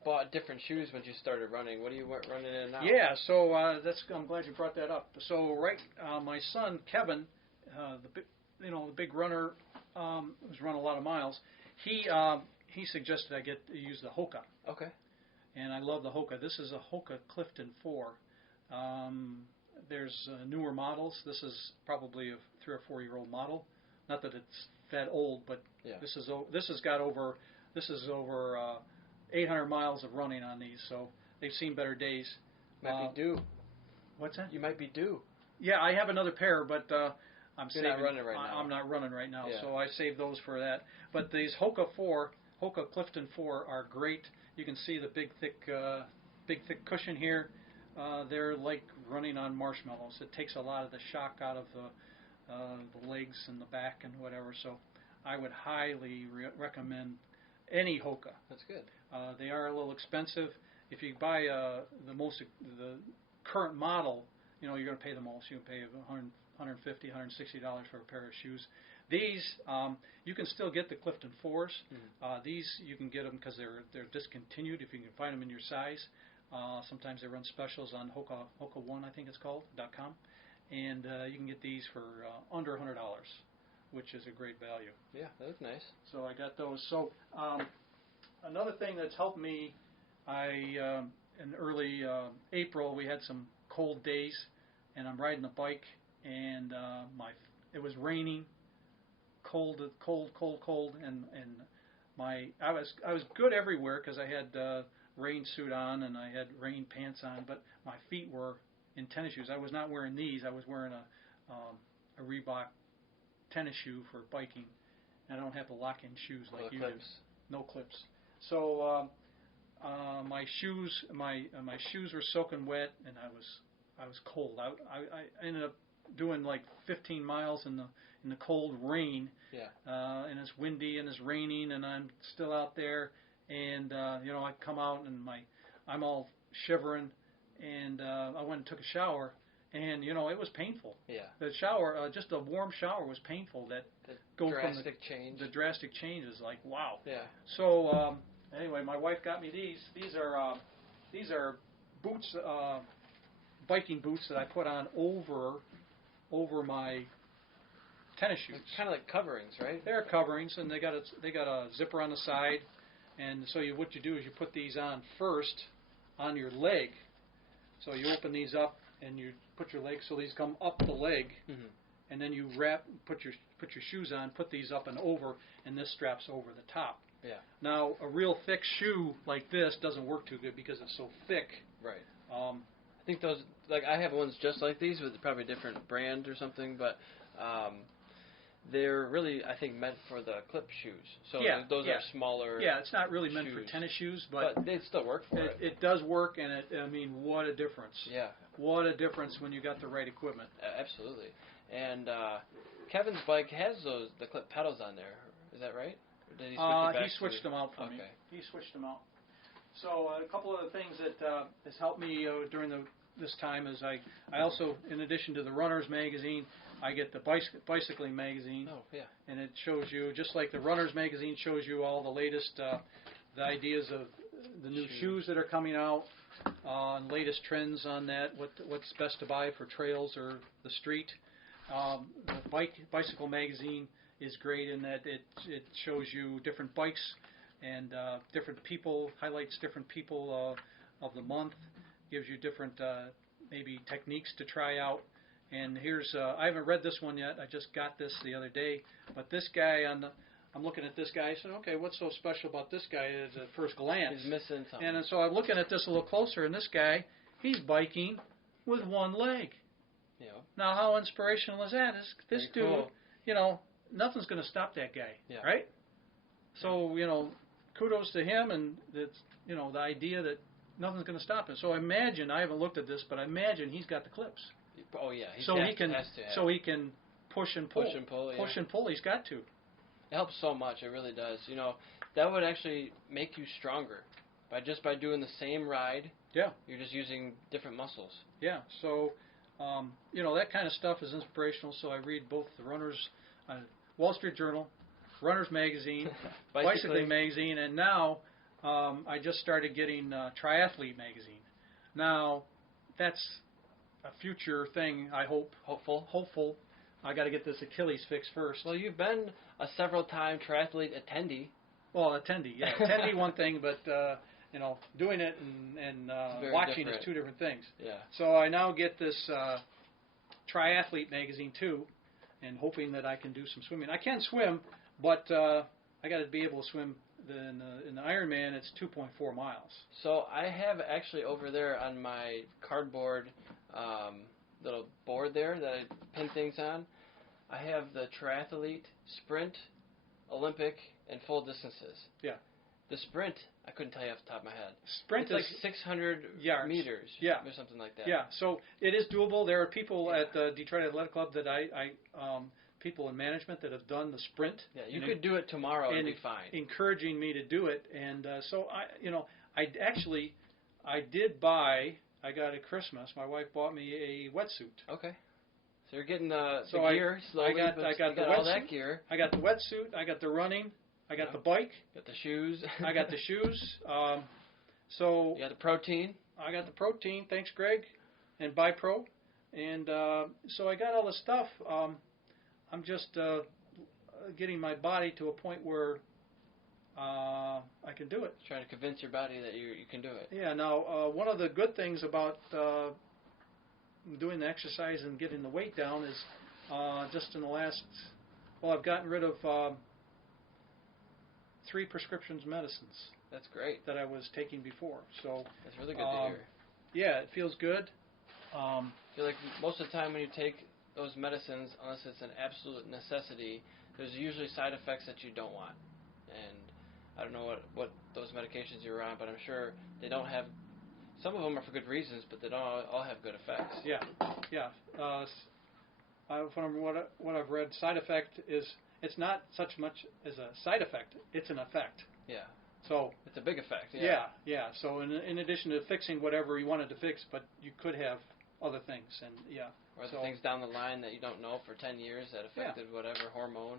bought different shoes when you started running. What are you running in now? Yeah, so I'm glad you brought that up. So my son Kevin, the big runner, who's run a lot of miles, he suggested I use the Hoka. Okay. And I love the Hoka. This is a Hoka Clifton 4. There's newer models. This is probably a 3 or 4 year old model. Not that it's that old, but this is over 800 miles of running on these. So they've seen better days. Might be due. What's that? You might be due. Yeah, I have another pair, but You're not running right now. I'm not running right now, Yeah. so I saved those for that. But these Hoka Clifton 4 are great. You can see the big thick cushion here. They're like running on marshmallows. It takes a lot of the shock out of the legs and the back and whatever. So I would highly recommend any Hoka. That's good. They are a little expensive. If you buy the current model, you're going to pay the most. You can pay $150, $160 for a pair of shoes. These, you can still get the Clifton 4s. These, you can get them because they're discontinued if you can find them in your size. Sometimes they run specials on Hoka One, I think it's called, .com. And you can get these for under $100, which is a great value. Yeah, that looks nice. So I got those. So another thing that's helped me, in early April, we had some cold days, and I'm riding a bike, and it was raining, cold, and I was good everywhere because I had rain suit on and I had rain pants on, but my feet were in tennis shoes. I was not wearing these. I was wearing a Reebok tennis shoe for biking. I don't have the lock-in shoes like you do. No clips. So my shoes were soaking wet, and I was cold. I ended up doing like 15 miles in the cold rain. Yeah. And it's windy and it's raining, and I'm still out there. And I come out and I'm all shivering, and I went and took a shower, and it was painful. Yeah. The shower, just a warm shower, was painful. The drastic change is like wow. Yeah. So anyway, my wife got me these. These are boots, biking boots that I put on over my tennis shoes. It's kind of like coverings, right? They're coverings, and they got a zipper on the side. And so what you do is you put these on first on your leg. So you open these up and you put your legs, so these come up the leg, and then you put your shoes on, put these up and over, and this straps over the top. Yeah. Now a real thick shoe like this doesn't work too good because it's so thick. Right. I think those, like I have ones just like these with probably a different brand or something, but they're really, I think, meant for the clip shoes. So those yeah. are smaller. Yeah, it's not really meant shoes. for tennis shoes, but they still work for it. It does work, and I mean, what a difference. Yeah. What a difference when you got the right equipment. Absolutely. And Kevin's bike has the clip pedals on there. Is that right? Or did he switched them out for me. He switched them out. So a couple of the things that has helped me during this time is I also, in addition to the Runner's magazine, I get the bicycling magazine. Oh, yeah. And it shows you, just like the Runner's magazine shows you all the latest the ideas of the new shoes that are coming out, latest trends on that, what's best to buy for trails or the street. The bicycle magazine is great in that it shows you different bikes and different people, highlights different people of the month, gives you different maybe techniques to try out. And here's, I haven't read this one yet, I just got this the other day, but this guy, I'm looking at this guy, I said, okay, what's so special about this guy is at first glance. He's missing something. And so I'm looking at this a little closer, and this guy, he's biking with one leg. Yeah. Now, how inspirational is that? This dude, cool. You know, nothing's going to stop that guy, right? So, you know, kudos to him, and it's, you know, the idea that nothing's going to stop him. So I imagine, I haven't looked at this, but I imagine he's got the clips. Oh yeah, so he can push and pull. Push and pull. He's got to. It helps so much. It really does. You know, that would actually make you stronger by doing the same ride. Yeah. You're just using different muscles. Yeah. So, you know, that kind of stuff is inspirational. So I read both the Runner's Wall Street Journal, Runner's Magazine, Bicycling Magazine, and now I just started getting Triathlete Magazine. Now, that's a future thing, I hope. Hopeful. I got to get this Achilles fixed first. Well, you've been a several-time triathlete attendee. Well, attendee, yeah. Attendee one thing, but, you know, doing it and watching is two different things. Yeah. So I now get this Triathlete Magazine, too, and hoping that I can do some swimming. I can swim, but I got to be able to swim. In the Ironman, it's 2.4 miles. So I have actually over there on my cardboard little board there that I pin things on, I have the triathlete, sprint, Olympic, and full distances. Yeah. The sprint, I couldn't tell you off the top of my head. Sprint it's like 600 yards. meters. Yeah. Or something like that. Yeah. So it is doable. There are people at the Detroit Athletic Club that people in management that have done the sprint. Yeah, you could do it tomorrow and be fine. Encouraging me to do it, and so I did buy. I got at Christmas. My wife bought me a wetsuit. Okay. So you're getting the gear slowly. I got the all wetsuit. that gear. I got the wetsuit. I got the running. I got the bike. Got the shoes. I got the shoes. So you got the protein. I got the protein. Thanks, Greg, and BiPro. And so I got all the stuff. I'm just getting my body to a point where I can do it. Trying to convince your body that you can do it. Yeah. Now, one of the good things about doing the exercise and getting the weight down is just in the last, I've gotten rid of 3 prescriptions medicines. That's great. That I was taking before. So that's really good to hear. Yeah, it feels good. I feel like most of the time when you take those medicines, unless it's an absolute necessity, there's usually side effects that you don't want. And I don't know what those medications you're on, but I'm sure they don't have. Some of them are for good reasons, but they don't all have good effects. Yeah. From what I've read, side effect is it's not such much as a side effect; it's an effect. Yeah. So it's a big effect. Yeah. So in addition to fixing whatever you wanted to fix, but you could have other things, and or the things down the line that you don't know for 10 years that affected whatever hormone.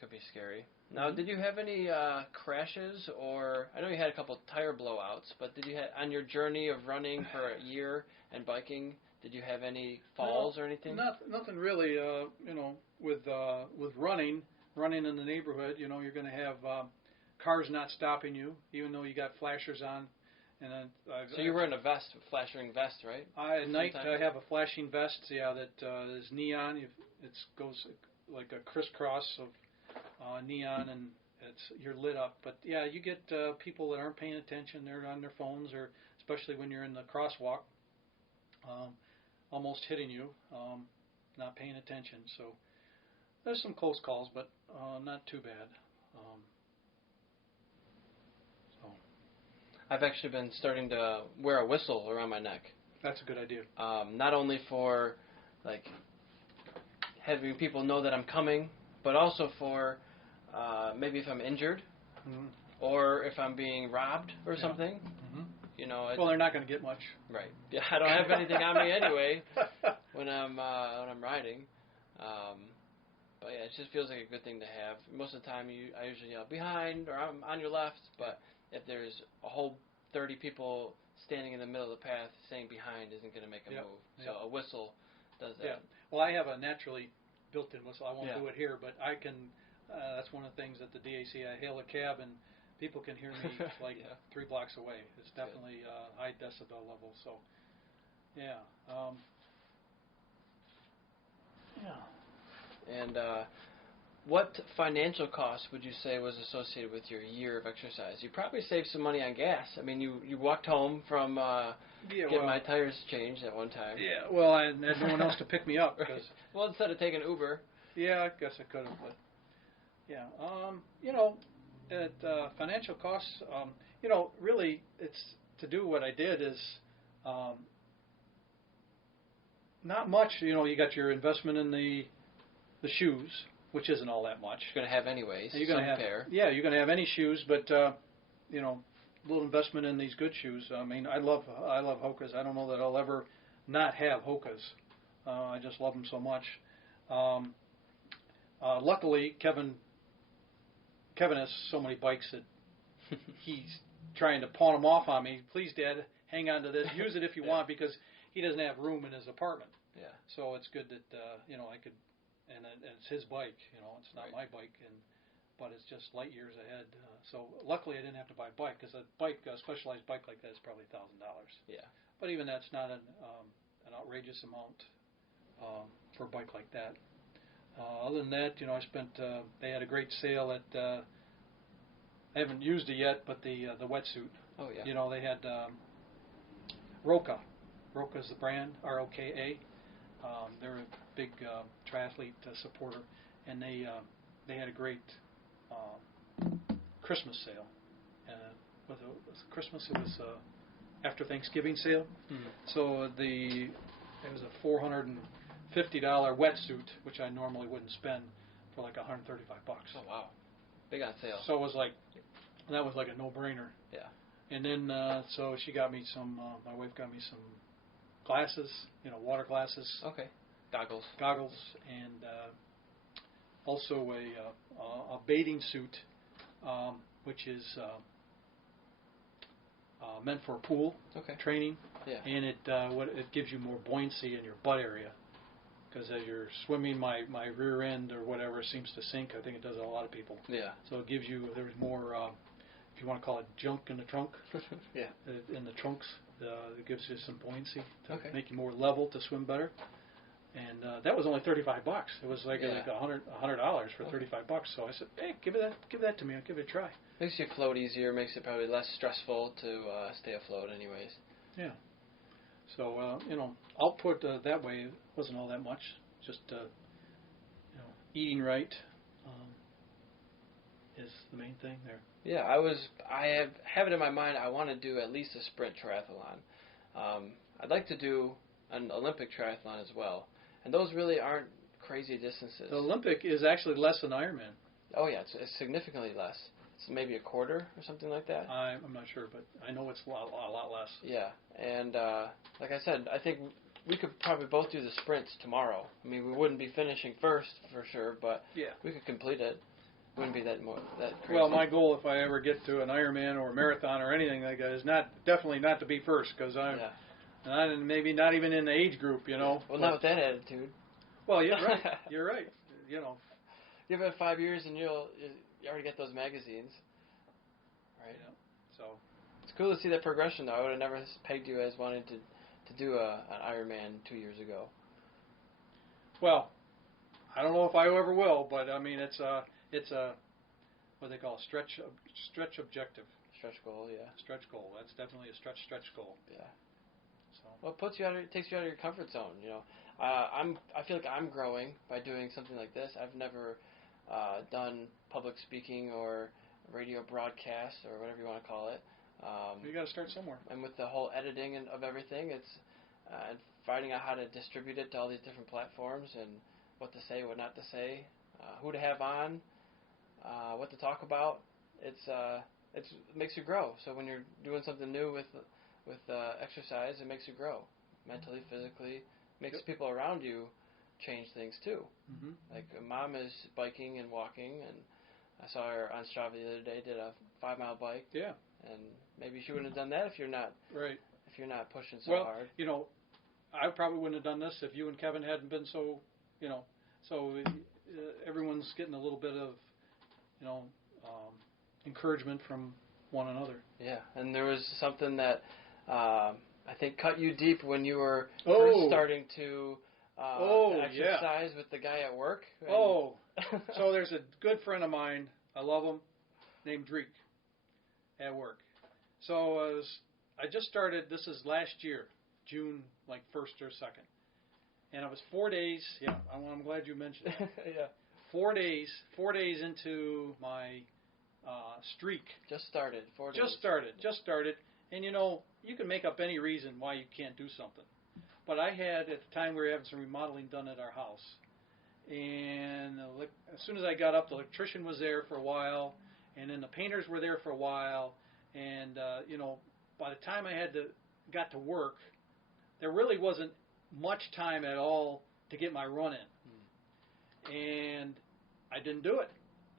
Could be scary. Now, did you have any crashes, or I know you had a couple tire blowouts, but did you have, on your journey of running for a year and biking, did you have any falls or anything? Nothing really. With running in the neighborhood, you're going to have cars not stopping you, even though you got flashers on. And so you were in a flashing vest, right? At night I have a flashing vest, that is neon. It goes like a crisscross of neon, and you're lit up. But you get people that aren't paying attention. They're on their phones, or especially when you're in the crosswalk, almost hitting you, not paying attention. So There's some close calls, but not too bad. So I've actually been starting to wear a whistle around my neck. that's a good idea. Not only for like having people know that I'm coming, but also for maybe if I'm injured or if I'm being robbed or something. Mm-hmm. You know. Well, they're not going to get much. Right. Yeah, I don't have anything on me anyway when I'm riding. But yeah, it just feels like a good thing to have. Most of the time, I usually yell behind or I'm on your left. But if there's a whole 30 people standing in the middle of the path, staying behind isn't going to make a move. So a whistle does that. Yeah. Well, I have a naturally built-in whistle. I won't do it here, but I can. That's one of the things at the DAC. I hail a cab and people can hear me like 3 blocks away. It's definitely high decibel level. So, yeah. And what financial cost would you say was associated with your year of exercise? You probably saved some money on gas. I mean, you walked home from getting my tires changed at one time. Yeah, well, I had no one else to pick me up. Cause, well, instead of taking Uber. Yeah, I guess I could have, but yeah. At financial costs, really, it's to do what I did is not much. You got your investment in the shoes, which isn't all that much. You're going to have anyways. You're going to have pair. Yeah, you're going to have any shoes, but a little investment in these good shoes. I mean, I love Hoka's. I don't know that I'll ever not have Hoka's. I just love them so much. Luckily, Kevin has so many bikes that he's trying to pawn them off on me. Please, Dad, hang on to this. Use it if you want, because he doesn't have room in his apartment. Yeah. I it's good that I could, and it's his bike. It's not my bike, but it's just light years ahead. So luckily, I didn't have to buy a bike, because a specialized bike like that is probably $1,000. Yeah. But even that's not an outrageous amount for a bike like that. Other than that, I spent. They had a great sale at. I haven't used it yet, but the wetsuit. Oh yeah. They had Roka. Roka's the brand, ROKA. They're a big triathlete supporter, and they had a great Christmas sale. Was it Christmas? It was after Thanksgiving sale. Mm-hmm. So it was a $450 wetsuit, which I normally wouldn't spend, for like $135. Oh wow, big on sale. So it was that was like a no-brainer. Yeah. And then so she got me some. My wife got me some glasses, water glasses. Okay. Goggles, and also a bathing suit, which is meant for pool training. Yeah. And it gives you more buoyancy in your butt area, because as you're swimming, my rear end or whatever seems to sink. I think it does a lot of people. Yeah. So it gives you, there's more, if you want to call it junk in the trunk. Yeah. In the trunks, it gives you some buoyancy to make you more level to swim better. And that was only $35. It was like $100 for $35. So I said, hey, give that to me. I'll give it a try. Makes you float easier. Makes it probably less stressful to stay afloat, anyways. Yeah. So output that way wasn't all that much. Just eating right is the main thing there. Yeah, I have it in my mind. I want to do at least a sprint triathlon. I'd like to do an Olympic triathlon as well. And those really aren't crazy distances. The Olympic is actually less than Ironman. Oh, yeah, it's significantly less. It's maybe a quarter or something like that. I'm not sure, but I know it's a lot less. Yeah, and like I said, I think we could probably both do the sprints tomorrow. I mean, we wouldn't be finishing first for sure, but we could complete it. It wouldn't be that crazy. Well, my goal, if I ever get to an Ironman or a marathon or anything like that, is definitely not to be first, because I'm... Yeah. And maybe not even in the age group, Well, not with that attitude. Well, you're right. You're right. Give it 5 years and you already get those magazines, right? Yeah. So it's cool to see that progression, though. I would have never pegged you as wanting to do an Ironman 2 years ago. Well, I don't know if I ever will, but I mean it's a what they call a stretch objective. Stretch goal, yeah. Stretch goal. That's definitely a stretch goal. Yeah. So, Well, it takes you out of your comfort zone. I feel like I'm growing by doing something like this. I've never done public speaking or radio broadcast or whatever you want to call it. You got to start somewhere. And with the whole editing and of everything, it's finding out how to distribute it to all these different platforms and what to say, what not to say, who to have on, what to talk about. It makes you grow. So when you're doing something new with exercise, it makes you grow mentally, physically. Makes people around you change things too. Mm-hmm. Like Mom is biking and walking, and I saw her on Strava the other day, did a 5-mile bike. Yeah. And maybe she wouldn't have done that if you're not right. If you're not pushing so well, hard. I probably wouldn't have done this if you and Kevin hadn't been so, everyone's getting a little bit of, encouragement from one another. Yeah, and there was something that I think cut you deep when you were first starting to exercise with the guy at work. So there's a good friend of mine, I love him, named Dreek, at work. So I just started, this is last year, June 1st or 2nd. And it was 4 days, I'm glad you mentioned that. Yeah. 4 days into my streak. Just started, 4 days. Just started. And you can make up any reason why you can't do something. But I had, at the time, we were having some remodeling done at our house. And as soon as I got up, the electrician was there for a while. And then the painters were there for a while. And, by the time I got to work, there really wasn't much time at all to get my run in. And I didn't do it.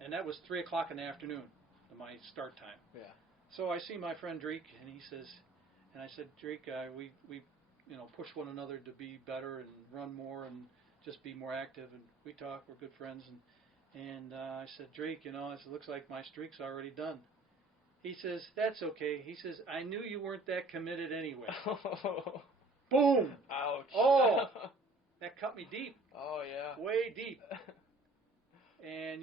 And that was 3 o'clock in the afternoon, my start time. Yeah. So I see my friend Dreek, and he says, and I said, Dreek, we push one another to be better and run more and just be more active. And we talk, we're good friends. And I said, Dreek, it looks like my streak's already done. He says, that's okay. He says, I knew you weren't that committed anyway. Boom! Ouch. Oh! That cut me deep. Oh, yeah. Way deep. And,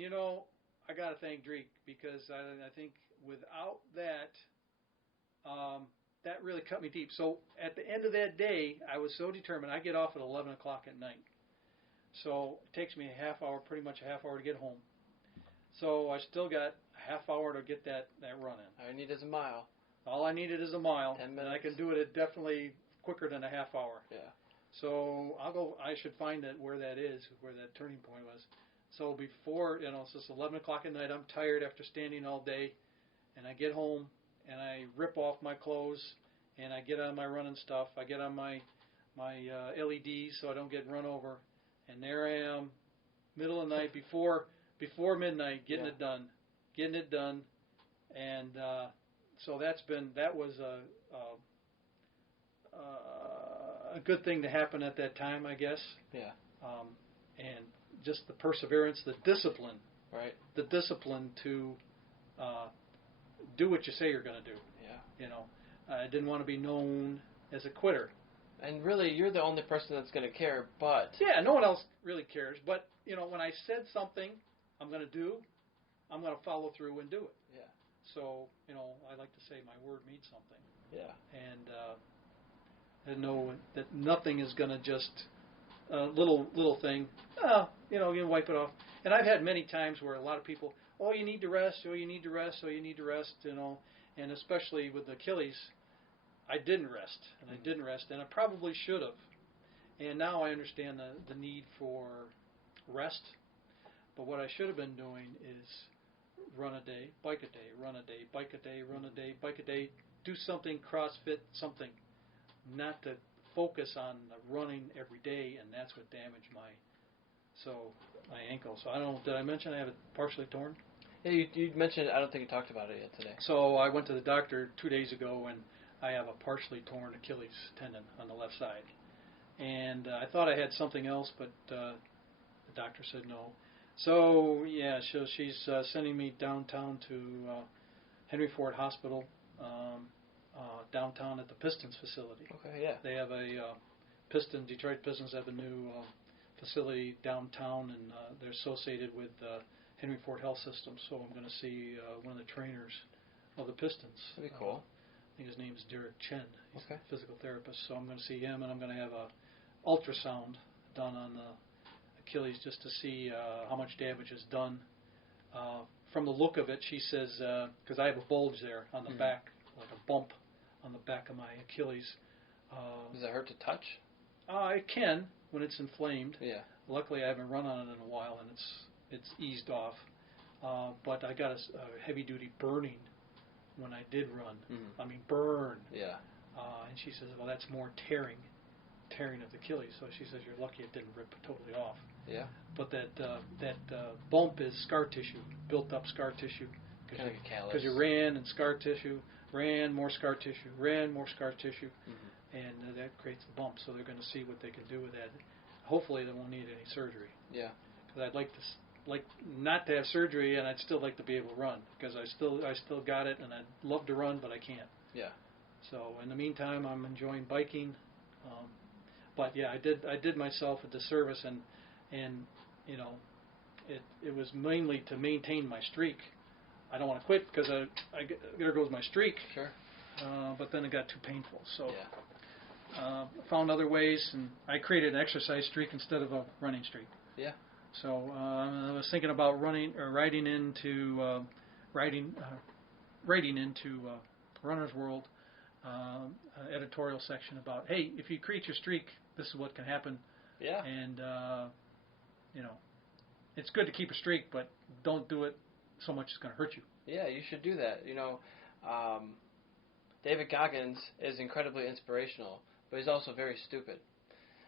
I got to thank Dreek because I think without that, that really cut me deep. So at the end of that day, I was so determined. I get off at 11 o'clock at night. So it takes me pretty much a half hour to get home. So I still got a half hour to get that run in. All I need is a mile. All I needed is a mile. 10 minutes. And I can do it at definitely quicker than a half hour. Yeah. So I should find where that is, where that turning point was. So before, it's just 11 o'clock at night, I'm tired after standing all day, and I get home, and I rip off my clothes, and I get on my running stuff. I get on my LEDs so I don't get run over, and there I am, middle of the night, before midnight, getting it done, and so that was a good thing to happen at that time, I guess. Yeah. And just the perseverance, the discipline. Right. The discipline to do what you say you're going to do. Yeah. I didn't want to be known as a quitter. And really, you're the only person that's going to care, but... Yeah, no one else really cares. But, when I said something I'm going to do, I'm going to follow through and do it. Yeah. So, I like to say my word means something. Yeah. And know that nothing is going to just... little thing, you wipe it off. And I've had many times where a lot of people, you need to rest, you need to rest, you need to rest, and especially with the Achilles, I didn't rest, and I probably should have. And now I understand the need for rest, but what I should have been doing is run a day, bike a day, run a day, bike a day, run a day, bike a day, do something, CrossFit, something, not to focus on running every day, and that's what damaged my ankle. So I don't know, did I mention I have it partially torn? Yeah, you mentioned it. I don't think you talked about it yet today. So I went to the doctor 2 days ago, and I have a partially torn Achilles tendon on the left side. And I thought I had something else, but the doctor said no. So, yeah, she's sending me downtown to Henry Ford Hospital, downtown at the Pistons facility. Okay, yeah. They have a Detroit Pistons have a new facility downtown, and they're associated with Henry Ford Health System. So I'm going to see one of the trainers of the Pistons. That'd be cool. think his name is Derek Chen. He's Okay. a physical therapist, so I'm going to see him, and I'm going to have a ultrasound done on the Achilles just to see how much damage is done. From the look of it, she says, because I have a bulge there on the back, like a bump on the back of my Achilles. Does it hurt to touch? It can when it's inflamed. Yeah. Luckily, I haven't run on it in a while, and it's eased off. But I got a heavy-duty burning when I did run. Mm-hmm. I mean, burn. Yeah. And she says, well, that's more tearing of the Achilles. So she says, you're lucky it didn't rip totally off. Yeah. But that bump is scar tissue, built-up scar tissue. Kind of like a callus. Because you ran and scar tissue, ran more scar tissue, ran more scar tissue, and that creates the bump. So they're going to see what they can do with that. Hopefully, they won't need any surgery. Yeah. Because I'd like not to have surgery, and I'd still like to be able to run. Because I still got it, and I'd love to run, but I can't. Yeah. So in the meantime, I'm enjoying biking. But yeah, I did myself a disservice, and you know, it was mainly to maintain my streak. I don't want to quit because there goes my streak. Sure. But then it got too painful. So yeah. Found other ways, and I created an exercise streak instead of a running streak. Yeah. So I was thinking about writing into Runner's World editorial section about, hey, if you create your streak, this is what can happen. Yeah. And you know, it's good to keep a streak, but don't do it so much it's going to hurt you. Yeah, you should do that. You know, David Goggins is incredibly inspirational, but he's also very stupid.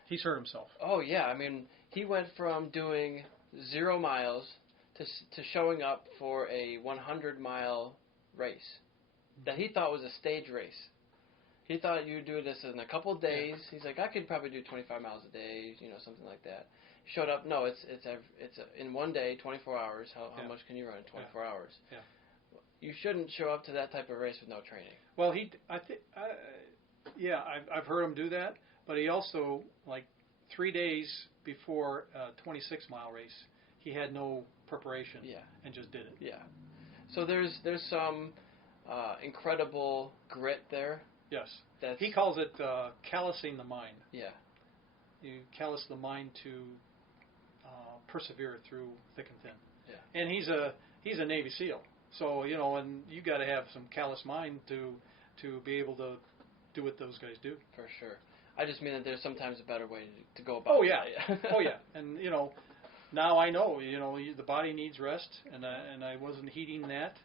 He's hurt himself. Oh, yeah. I mean, he went from doing 0 miles to showing up for a 100-mile race that he thought was a stage race. He thought you would do this in a couple of days. Yeah. He's like, I could probably do 25 miles a day, you know, something like that. He showed up. No, it's in one day, 24 hours. How much can you run in 24 hours? Yeah. You shouldn't show up to that type of race with no training. Well, I've heard him do that, but he also, like 3 days before a 26-mile race, he had no preparation and just did it. Yeah. So there's some incredible grit there. Yes. He calls it callousing the mind. Yeah. You callous the mind to persevere through thick and thin. Yeah. And he's a Navy SEAL, so you know, and you got to have some callous mind to be able to do what those guys do. For sure. I just mean that there's sometimes a better way to go about it. Oh yeah. Oh yeah. And you know, now I know, you know, the body needs rest, and I wasn't heeding that.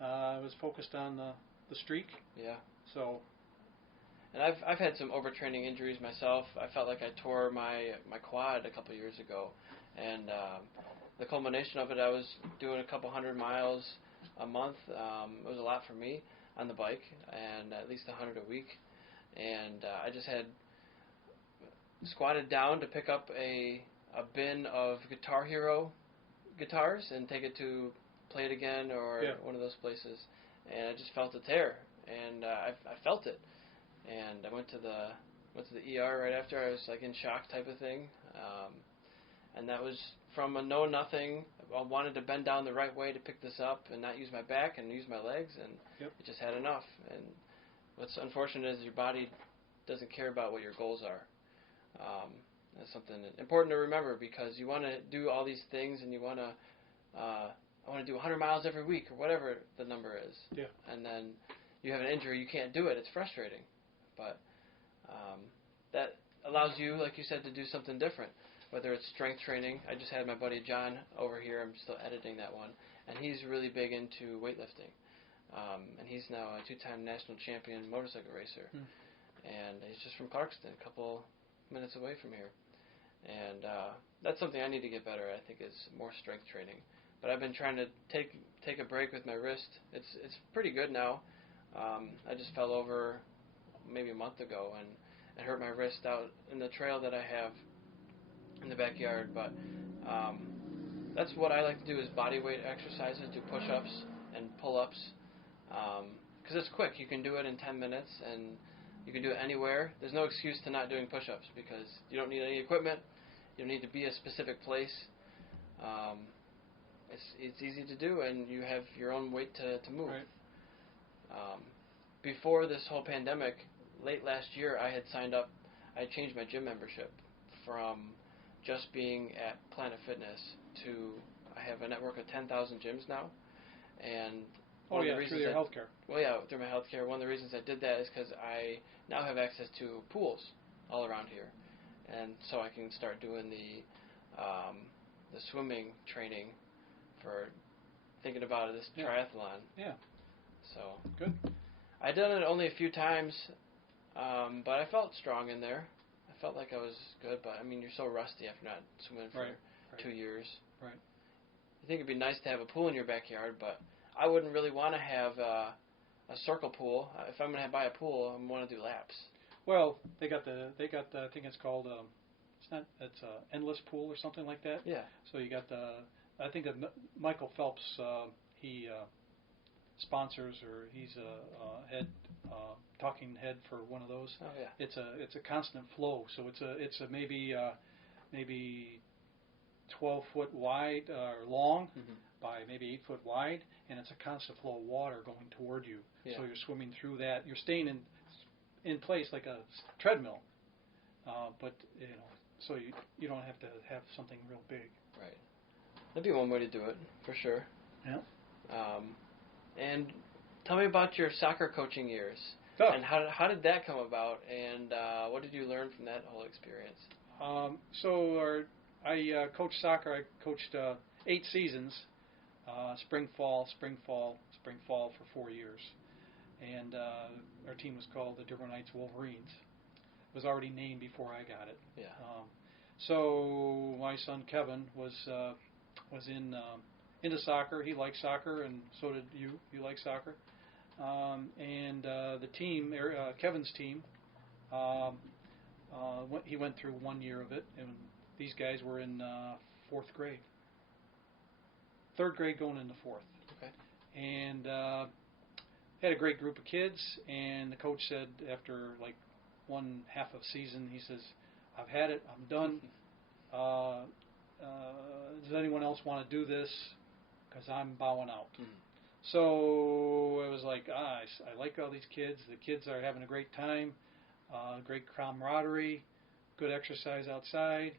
I was focused on the streak. Yeah. So. And I've had some overtraining injuries myself. I felt like I tore my quad a couple years ago, and the culmination of it, I was doing a couple 100 miles a month. It was a lot for me on the bike, and at least 100 a week. And I just had squatted down to pick up a bin of Guitar Hero guitars and take it to Play It Again or one of those places, and I just felt a tear, and I felt it. And I went to the ER right after. I was like in shock type of thing, and that was from a know nothing. I wanted to bend down the right way to pick this up and not use my back and use my legs, and it just had enough. And what's unfortunate is your body doesn't care about what your goals are. That's something important to remember, because you want to do all these things, and you want to I want to do 100 miles every week or whatever the number is. Yeah. And then you have an injury, you can't do it. It's frustrating. But that allows you, like you said, to do something different, whether it's strength training. I just had my buddy John over here. I'm still editing that one, and he's really big into weightlifting. And he's now a 2-time national champion motorcycle racer. And he's just from Clarkston, a couple minutes away from here. And that's something I need to get better at, I think, is more strength training. But I've been trying to take a break with my wrist. It's pretty good now. I just fell over maybe a month ago and hurt my wrist out in the trail that I have in the backyard. But that's what I like to do, is body weight exercises, do push-ups and pull-ups, because it's quick. You can do it in 10 minutes, and you can do it anywhere. There's no excuse to not doing push-ups, because you don't need any equipment. You don't need to be a specific place. It's easy to do, and you have your own weight to move. Right. before this whole pandemic, late last year, I had signed up. I had changed my gym membership from just being at Planet Fitness to I have a network of 10,000 gyms now, and through your healthcare. Well, yeah, through my healthcare. One of the reasons I did that is because I now have access to pools all around here, and so I can start doing the swimming training for thinking about this triathlon. Yeah. So good. I done it only a few times, but I felt strong in there. I felt like I was good, but I mean, you're so rusty after not swimming for 2 years. Right. You think it'd be nice to have a pool in your backyard, but I wouldn't really want to have a circle pool. If I'm going to buy a pool, I want to do laps. Well, they got I think it's called it's a endless pool or something like that. Yeah. So you got I think that Michael Phelps he sponsors, or he's a head talking head for one of those. Oh yeah. It's a constant flow, so it's a maybe 12 foot wide or long by maybe 8 foot wide, and it's a constant flow of water going toward you. Yeah. So you're swimming through that. You're staying in place like a treadmill, but so you don't have to have something real big. Right. That'd be one way to do it for sure. Yeah. And tell me about your soccer coaching years. Oh. And how did that come about, and what did you learn from that whole experience? I coached soccer. I coached 8 seasons, spring, fall, for 4 years. And our team was called the Dearborn Heights Wolverines. It was already named before I got it. Yeah. So my son Kevin was into soccer. He liked soccer, and so did you. You like soccer. And the team, Kevin's team, he went through 1 year of it, and these guys were in 4th grade. 3rd grade going into 4th. Okay. And had a great group of kids, and the coach said after like one half of season, he says, "I've had it. I'm done. Does anyone else want to do this? Because I'm bowing out." So it was like, I like all these kids. The kids are having a great time, great camaraderie, good exercise outside,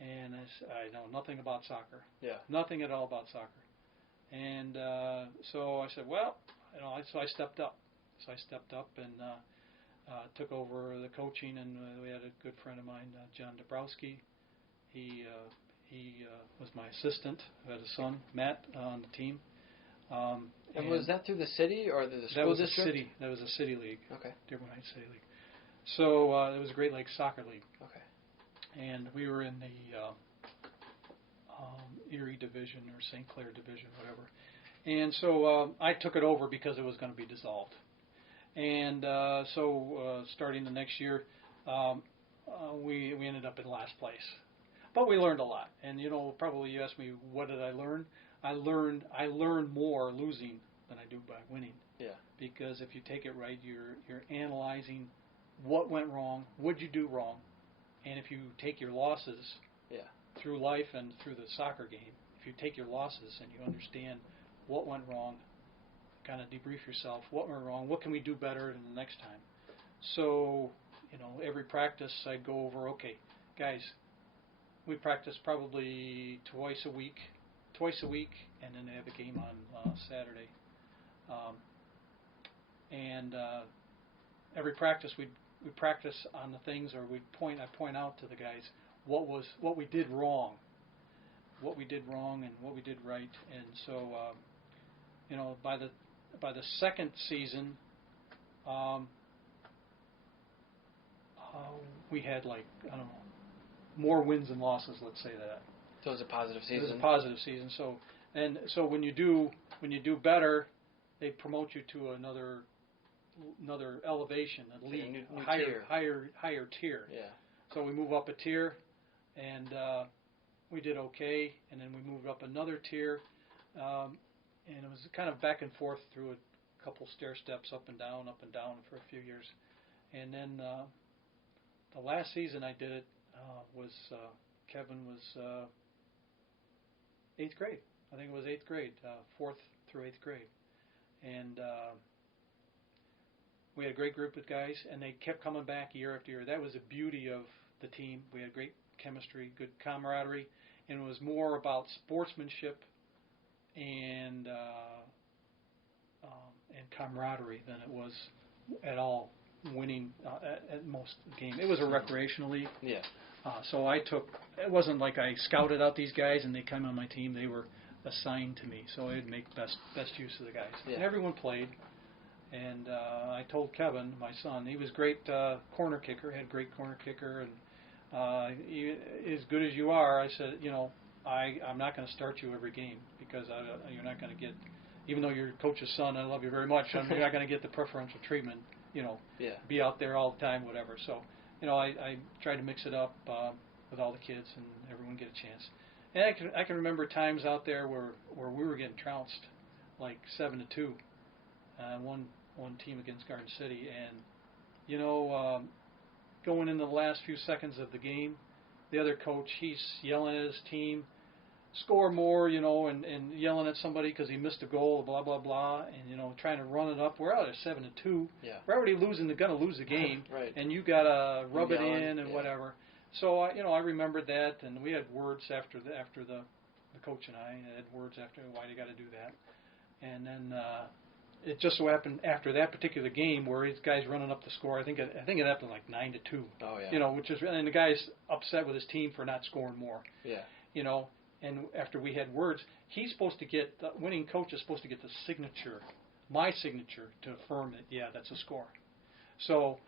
and I know nothing about soccer. Yeah. Nothing at all about soccer. And so I said, well, so I stepped up. So I stepped up and took over the coaching, and we had a good friend of mine, John Dabrowski. He was my assistant. I had a son, Matt, on the team. And was that through the city or the school district? That was a city league. Okay. Dearborn Heights City League. So it was a Great Lakes Soccer League. Okay. And we were in the Erie Division or St. Clair Division, whatever. And so I took it over because it was going to be dissolved. And so starting the next year, we ended up in last place. But we learned a lot. And probably you asked me, what did I learn? I learned more losing than I do by winning. Yeah. Because if you take it right, you're analyzing what went wrong, what you do wrong, and if you take your losses through life and through the soccer game, if you take your losses and you understand what went wrong, kind of debrief yourself, what went wrong, what can we do better the next time. So, every practice I'd go over, okay, guys, we practice probably twice a week, and then they have a game on Saturday. And every practice we practice on the things, or I point out to the guys what we did wrong, and what we did right. And so by the second season, we had more wins than losses. Let's say that. So it was a positive season. It was a positive season. So when you do better, they promote you to another elevation, a league, new higher tier. Yeah. So we move up a tier, and we did okay, and then we moved up another tier, and it was kind of back and forth through a couple stair steps, up and down for a few years, and then the last season I did it was Kevin was 8th grade. I think it was 8th grade, 4th through 8th grade, and We had a great group of guys, and they kept coming back year after year. That was the beauty of the team. We had great chemistry, good camaraderie, and it was more about sportsmanship and camaraderie than it was at all winning at most game. It was a recreational league. Yeah. So it wasn't like I scouted out these guys and they came on my team. They were assigned to me, so I'd make best use of the guys. Yeah. And everyone played. And I told Kevin, my son, he was great corner kicker, had great corner kicker, and as good as you are, I said, I'm not going to start you every game because you're not going to get, even though you're coach's son, I love you very much, you're not going to get the preferential treatment, be out there all the time, whatever. So, I tried to mix it up with all the kids and everyone get a chance. And I can remember times out there where we were getting trounced like 7-2. One team against Garden City, and going into the last few seconds of the game, the other coach, he's yelling at his team, score more, and yelling at somebody because he missed a goal, blah blah blah, and trying to run it up. We're out at 7-2. Yeah. We're already gonna lose the game, right. And you gotta rub it in and yeah. whatever. So I remembered that, and we had words after the coach and I had words after why you got to do that, and then. It just so happened after that particular game where his guy's running up the score. I think it happened like 9-2. Oh yeah. Which is, and the guy's upset with his team for not scoring more. Yeah. And after we had words, he's supposed to get the winning coach is supposed to get the signature, my signature, to affirm that that's a score. So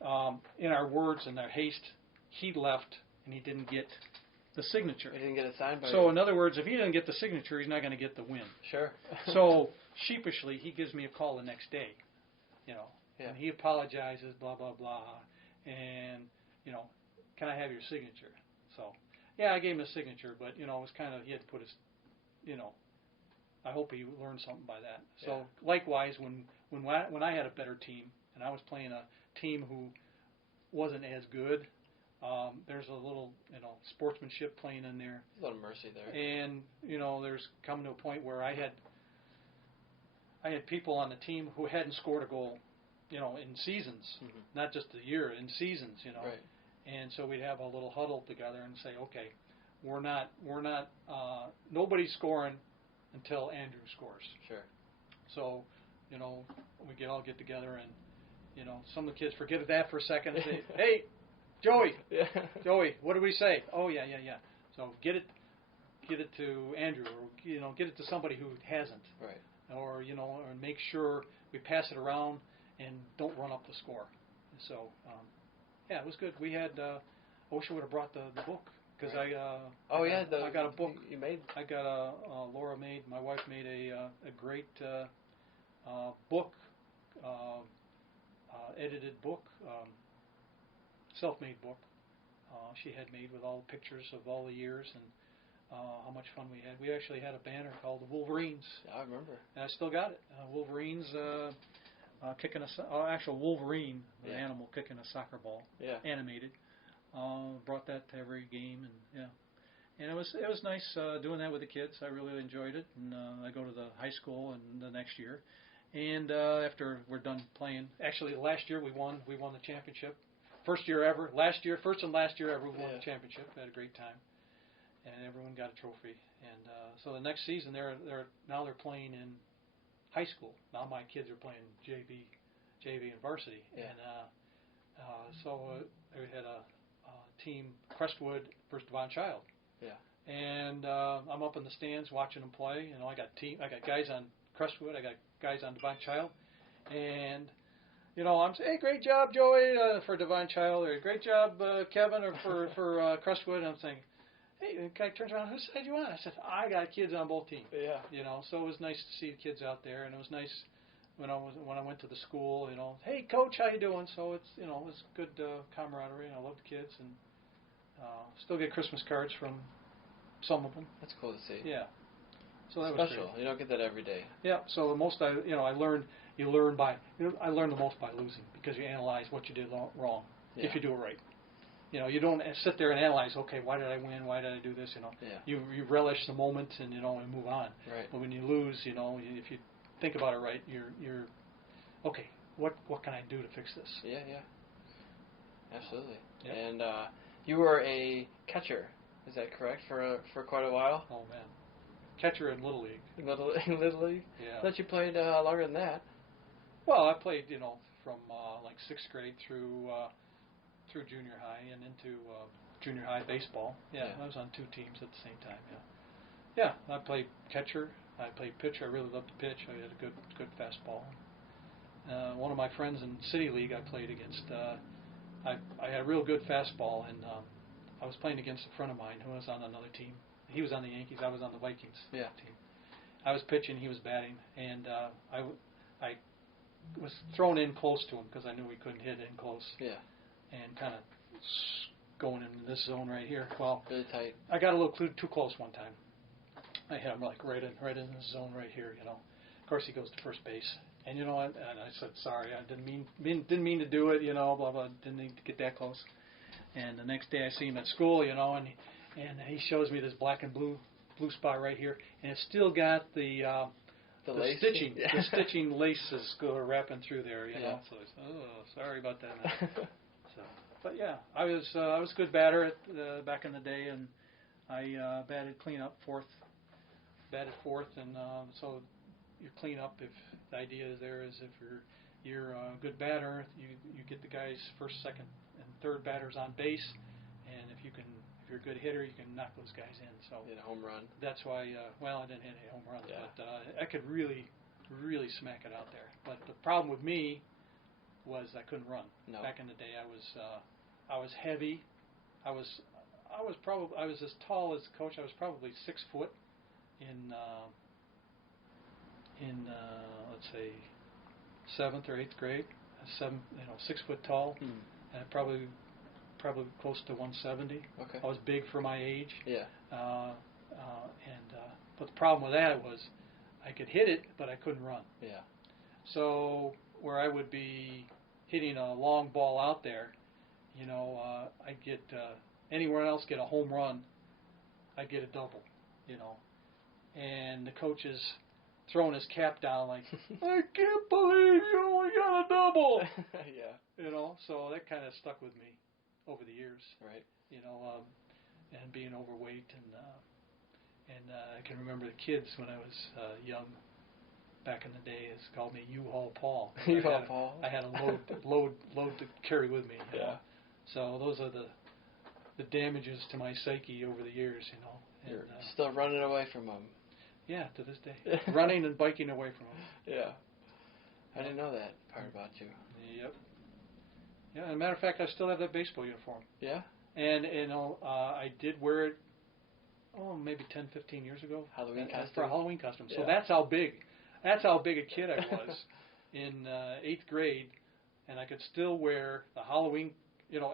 in our words and our haste, he left and he didn't get the signature. He didn't get it signed by So you. in other words, if he didn't get the signature, he's not going to get the win. Sure. So sheepishly, he gives me a call the next day, Yeah. and he apologizes, blah blah blah, and can I have your signature? So I gave him a signature, but it was kind of he had to put his, I hope he learned something by that. So likewise, when I had a better team and I was playing a team who wasn't as good. There's a little, sportsmanship playing in there. A little mercy there. And, there's coming to a point where I had people on the team who hadn't scored a goal, in seasons, not just a year, in seasons, Right. And so we'd have a little huddle together and say, okay, we're not, nobody's scoring until Andrew scores. Sure. So, we all get together and, some of the kids forget that for a second and say, hey, Joey, what did we say? Oh, yeah. So get it to Andrew, or get it to somebody who hasn't, right? Or or make sure we pass it around and don't run up the score. So it was good. We had. I wish I would have brought the book because right. I got a book. You made. I got Laura made. My wife made a great book, edited book. Self-made book she had made with all the pictures of all the years and how much fun we had. We actually had a banner called the Wolverines. I remember. And I still got it. Wolverines kicking actual Wolverine, the animal kicking a soccer ball, animated. Brought that to every game and it was nice doing that with the kids. I really enjoyed it, and I go to the high school and the next year. And after we're done playing, actually last year we won the championship. First and last year ever, we won the championship. We had a great time, and everyone got a trophy. And so the next season, they're playing in high school. Now my kids are playing JV and varsity. Yeah. And so we had a team, Crestwood versus Devon Child. Yeah. And I'm up in the stands watching them play. I got guys on Crestwood. I got guys on Devon Child, and. I'm saying, hey, great job, Joey, for Divine Child, or great job, Kevin, or for Crestwood. And I'm saying, hey, the guy turns around, whose side you on? I said, I got kids on both teams. Yeah. So it was nice to see the kids out there, and it was nice when I went to the school. Hey, coach, how you doing? So it's it was good camaraderie, and I love the kids, and still get Christmas cards from some of them. That's cool to see. Yeah. So that special. was great. You don't get that every day. Yeah. So the most I learned. I learned the most by losing because you analyze what you did wrong. Yeah. If you do it right, you don't sit there and analyze. Okay, why did I win? Why did I do this? Yeah. You relish the moment and and move on. Right. But when you lose, if you think about it right, you're okay. what can I do to fix this? Yeah, absolutely. Yep. And you were a catcher, is that correct, for quite a while? Oh man, catcher in Little League. Little League. Yeah. I thought you played longer than that. Well, I played, from like 6th grade through junior high and into junior high baseball. Yeah, I was on 2 teams at the same time. Yeah, I played catcher. I played pitcher. I really loved to pitch. I had a good fastball. One of my friends in City League I played against, I had a real good fastball, and I was playing against a friend of mine who was on another team. He was on the Yankees. I was on the Vikings team. I was pitching. He was batting, and I was thrown in close to him because I knew he couldn't hit in close. Yeah. And kind of going into this zone right here. Well, really tight. I got a little too close one time. I hit him like right in the zone right here. Of course, he goes to first base, and and I said sorry. I didn't mean to do it. Blah blah. Didn't need to get that close. And the next day I see him at school. And he shows me this black and blue spot right here, and it's still got the lace? stitching, the stitching laces go wrapping through there. Yeah. So I said, oh, sorry about that. But yeah, I was a good batter back in the day, and I batted cleanup, batted fourth, and so your cleanup. If the idea is if you're a good batter, you get the guys first, second, and third batters on base, and if you're a good hitter, you can knock those guys in. So hit a home run. That's why. I didn't hit any home runs, but I could really smack it out there. But the problem with me was I couldn't run. No. Back in the day, I was heavy. I was as tall as the coach. I was probably 6 foot in let's say 7th or 8th grade. 6 foot tall, and probably close to 170. Okay. I was big for my age. Yeah. But the problem with that was I could hit it, but I couldn't run. Yeah. So where I would be hitting a long ball out there, I'd get anywhere else get a home run, I'd get a double, and the coach is throwing his cap down like, I can't believe you only got a double. Yeah. So that kind of stuck with me over the years. Right. And being overweight, and I can remember the kids when I was young. Back in the day, it's called me U-Haul Paul. U-Haul Paul. I had a load to carry with me. Yeah. So those are the damages to my psyche over the years. And, you're still running away from them. Yeah, to this day, running and biking away from them. Yeah. I didn't know that part about you. Yep. Yeah, as a matter of fact, I still have that baseball uniform. Yeah? And I did wear it, maybe 10, 15 years ago. Halloween costume? For a Halloween costume. Yeah. So that's how big a kid I was in 8th grade, and I could still wear the Halloween,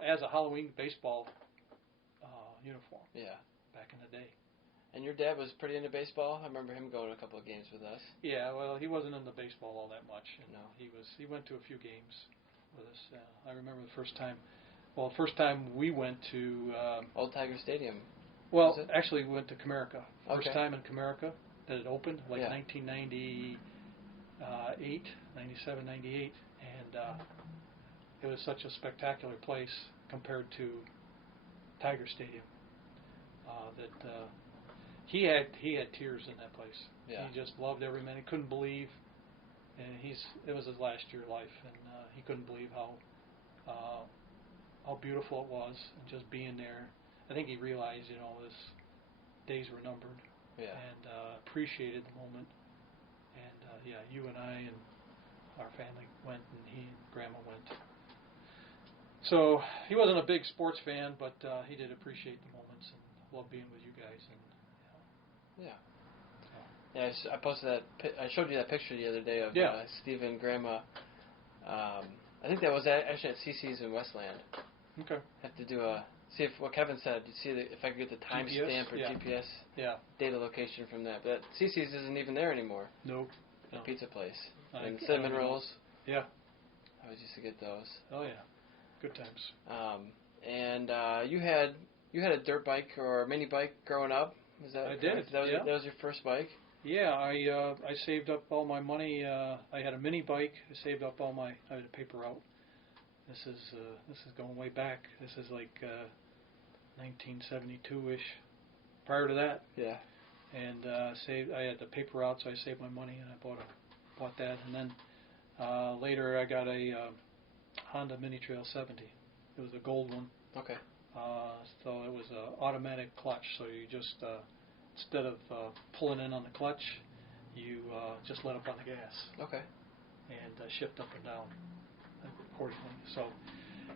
as a Halloween baseball uniform. Yeah. Back in the day. And your dad was pretty into baseball. I remember him going to a couple of games with us. Yeah, well, he wasn't into baseball all that much. No. He went to a few games with us. I remember the first time we went to Old Tiger Stadium. Well, actually, we went to Comerica. First Okay. time in Comerica that it opened, like Yeah. 1998, 97, 98, and it was such a spectacular place compared to Tiger Stadium that he had tears in that place. Yeah. He just loved every minute. He couldn't believe, and it was his last year of life, and he couldn't believe how beautiful it was, and just being there. I think he realized, his days were numbered. Yeah. And appreciated the moment. And you and I and our family went, and he and Grandma went. So he wasn't a big sports fan, but he did appreciate the moments and loved being with you guys. And yeah. Yeah, I posted that. I showed you that picture the other day of Steve and Grandma. I think that was actually at CC's in Westland. Okay. Have to do see if what Kevin said. See if I could get the timestamp or GPS data location from that. But CC's isn't even there anymore. Nope. The pizza place. And I cinnamon rolls. Yeah. I always used to get those. Oh yeah. Good times. And you had a dirt bike or a mini bike growing up. Was that I correct? did. That was your first bike. Yeah, I saved up all my money. I had a mini bike. I saved up all my. I had a paper route. This is going way back. This is like 1972-ish. Prior to that. Yeah. And saved. I had the paper route, so I saved my money and I bought that. And then later I got a Honda Mini Trail 70. It was a gold one. Okay. So it was an automatic clutch. So you just instead of pulling in on the clutch, you just let up on the gas. Okay. And shift up and down accordingly. So,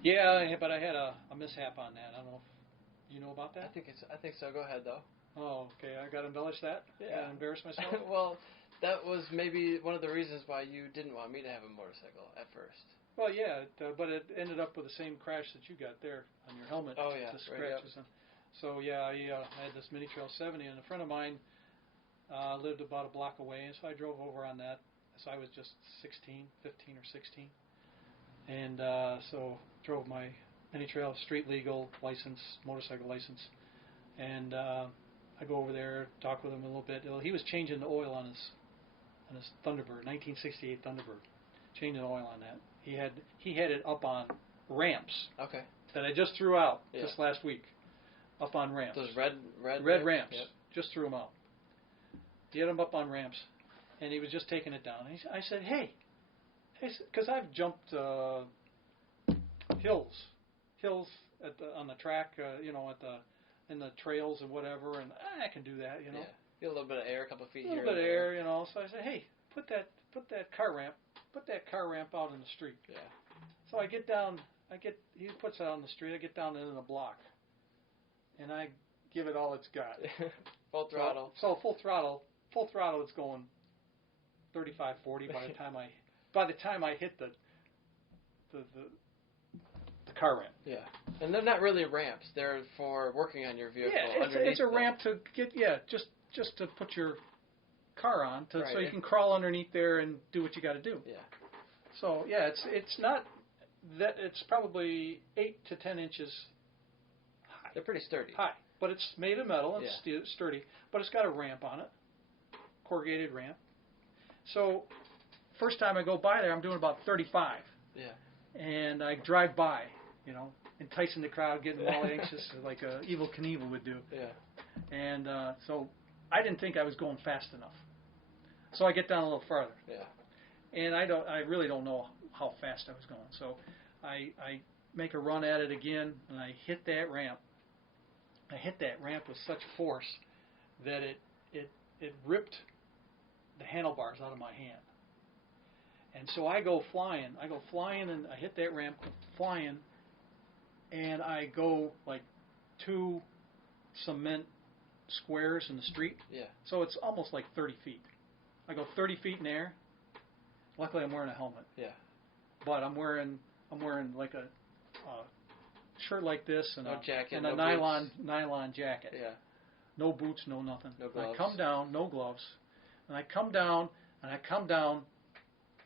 yeah, but I had a mishap on that. I don't know if you know about that. I think so. Go ahead though. Oh, okay. I got to embellish that. Yeah. Got to embarrass myself. Well, that was maybe one of the reasons why you didn't want me to have a motorcycle at first. Well, yeah, but it ended up with the same crash that you got there on your helmet. Oh yeah. The scratches. Right, yep. So yeah, I had this Mini Trail 70, and a friend of mine lived about a block away, and so I drove over on that. So I was just 15 or 16. And so drove my Mini Trail street legal license, motorcycle license. And I go over there, talk with him a little bit. He was changing the oil on his Thunderbird, 1968 Thunderbird. Changing the oil on that. He had it up on ramps. Okay. That I just threw out just last week. Up on ramps. Those red ramps. Yep. Just threw them out. He had them up on ramps, and he was just taking it down. I said, hey, because I've jumped hills on the track, in the trails and whatever, and I can do that, Yeah. Get a little bit of air, a couple of feet here. A little bit of air, So I said, hey, put that car ramp out in the street. Yeah. So I get down. He puts it on the street. I get down into the block, and I give it all it's got. Full throttle. So full throttle. It's going 35, 40 by the time I hit the car ramp. Yeah, and they're not really ramps. They're for working on your vehicle. Yeah, it's a ramp to get just to put your car on so you can crawl underneath there and do what you got to do. Yeah. So yeah, it's not that it's probably 8 to 10 inches high. They're pretty sturdy. High, but it's made of metal. It's sturdy, but it's got a ramp on it, corrugated ramp. So first time I go by there, I'm doing about 35. Yeah. And I drive by, enticing the crowd, getting them all anxious, like Evel Knievel would do. Yeah. And so I didn't think I was going fast enough. So I get down a little farther. Yeah. And I really don't know how fast I was going. So I make a run at it again, and I hit that ramp. I hit that ramp with such force that it ripped the handlebars out of my hand. And so I go flying, and I hit that ramp, flying, and I go like 2 cement squares in the street. Yeah. So it's almost like 30 feet. I go 30 feet in air. Luckily, I'm wearing a helmet. Yeah. But I'm wearing like a shirt like this and jacket, and a nylon jacket. Yeah. No boots, no nothing. No gloves. I come down, no gloves, and I come down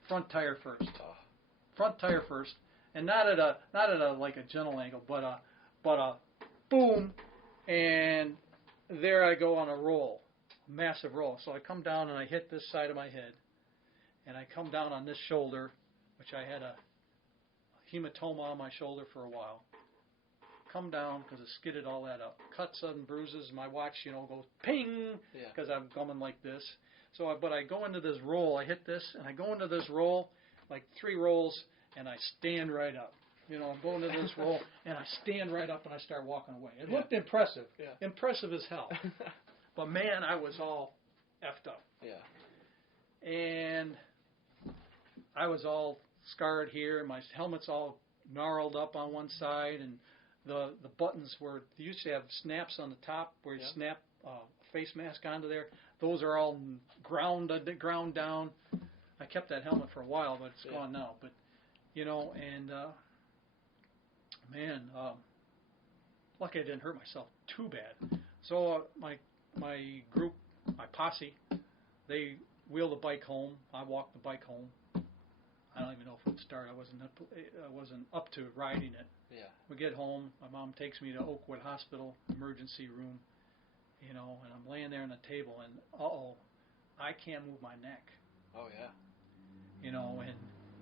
front tire first. Oh. Front tire first, and not at a like a gentle angle, but a boom, and there I go on a roll, massive roll. So I come down and I hit this side of my head, and I come down on this shoulder, which I had a hematoma on my shoulder for a while. Come down because it skidded all that up. Cuts and bruises. My watch, goes ping because I'm coming like this. So, but I go into this roll. I hit this, and I go into this roll, like 3 rolls, and I stand right up. I'm going to this roll, and I stand right up, and I start walking away. It looked impressive. Yeah. Impressive as hell. But, man, I was all effed up. Yeah. And I was all scarred here. My helmet's all gnarled up on one side, and the buttons they used to have snaps on the top where you snap a face mask onto there. Those are all ground down. I kept that helmet for a while, but it's gone now. But man, lucky I didn't hurt myself too bad. So my group, my posse, they wheeled the bike home. I walked the bike home. I don't even know if it would start. I wasn't up to riding it. Yeah. We get home. My mom takes me to Oakwood Hospital emergency room, and I'm laying there on the table, and I can't move my neck. Oh, yeah. You know, and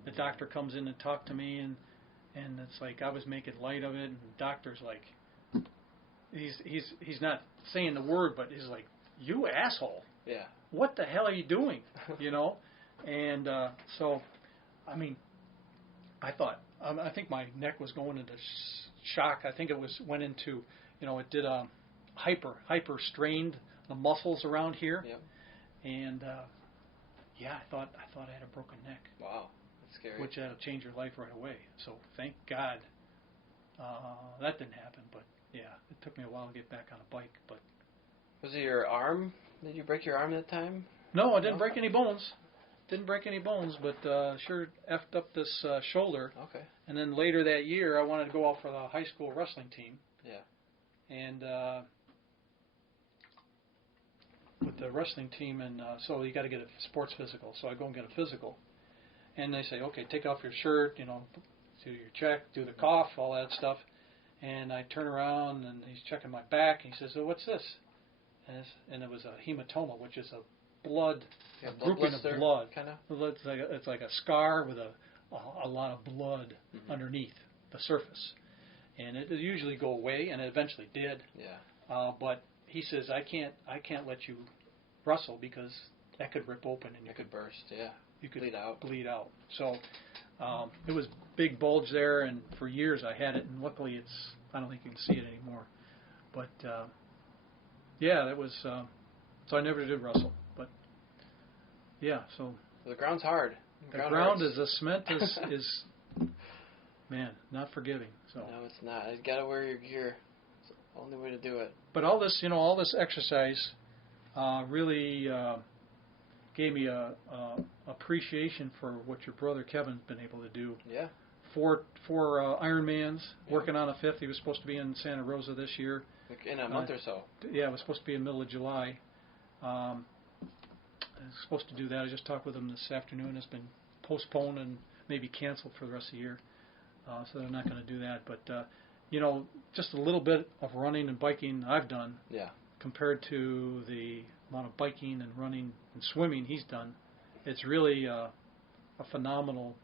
the doctor comes in and talked to me, and it's like I was making light of it, and the doctor's like, he's not saying the word, but he's like, you asshole. Yeah. What the hell are you doing? You know? And so, I mean, I thought, I think my neck was going into shock. I think it went into, you know, it did hyper strained the muscles around here. Yep. And yeah, I thought I had a broken neck. Wow, that's scary. Which that'll change your life right away. So thank God that didn't happen. But yeah, it took me a while to get back on a bike. But was it your arm? Did you break your arm that time? No, I didn't break any bones. Didn't break any bones, but sure effed up this shoulder. Okay. And then later that year, I wanted to go out for the high school wrestling team. Yeah. And with the wrestling team, and so you got to get a sports physical. So I go and get a physical, and they say, okay, take off your shirt, you know, do your check, do the cough, all that stuff. And I turn around, and he's checking my back, and he says, oh, what's this? And it was a hematoma, which is a blood, a grouping of blood. Kind of? It's like a scar with a lot of blood underneath the surface. And it usually go away, and it eventually did. Yeah. But he says, I can't let you wrestle because that could rip open and you could burst. Yeah. You could bleed out. So it was big bulge there, and for years I had it, and luckily I don't think you can see it anymore. But yeah, that was so I never did wrestle. But yeah, so the ground's hard. The ground is the cement is man, not forgiving. So no, it's not. You got to wear your gear. It's the only way to do it. But all this exercise really gave me a appreciation for what your brother Kevin's been able to do. Yeah. 4 Ironmans, working on a 5th. He was supposed to be in Santa Rosa this year. In a month or so. Yeah, it was supposed to be in the middle of July. I was supposed to do that. I just talked with him this afternoon. It's been postponed and maybe canceled for the rest of the year. So they're not going to do that. But, just a little bit of running and biking I've done compared to the amount of biking and running and swimming he's done. It's really a phenomenal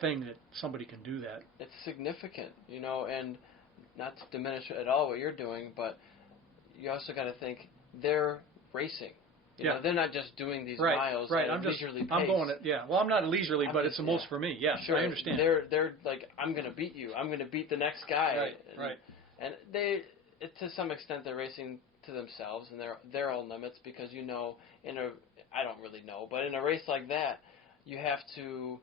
thing that somebody can do that. It's significant, and not to diminish at all what you're doing, but you also got to think they're racing. They're not just doing these miles at a leisurely pace. I'm going well, I'm not leisurely, but it's the most for me. Yeah, sure. I understand. They're like, I'm going to beat you. I'm going to beat the next guy. Right. And to some extent, they're racing to themselves and their own limits because I don't really know, but in a race like that, you have to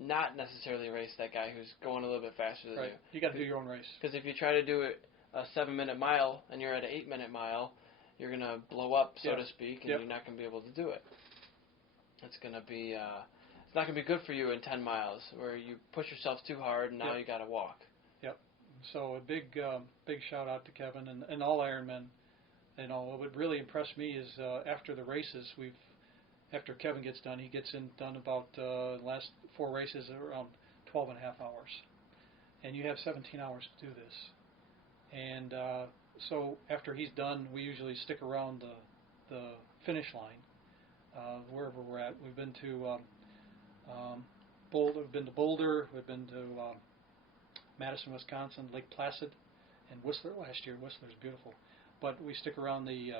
not necessarily race that guy who's going a little bit faster than you. You got to do your own race. Because if you try to do a 7-minute mile and you're at an 8-minute mile, you're going to blow up, so to speak, and you're not going to be able to do it. It's going to be it's not going to be good for you in 10 miles where you push yourself too hard and now you got to walk. Yep. So a big shout out to Kevin and all Ironmen. What really impressed me is after the races, after Kevin gets done, he gets done about last 4 races around 12 and a half hours. And you have 17 hours to do this. And so after he's done, we usually stick around the finish line, wherever we're at. We've been to Boulder, we've been to Madison, Wisconsin, Lake Placid, and Whistler last year. Whistler's beautiful. But we stick around the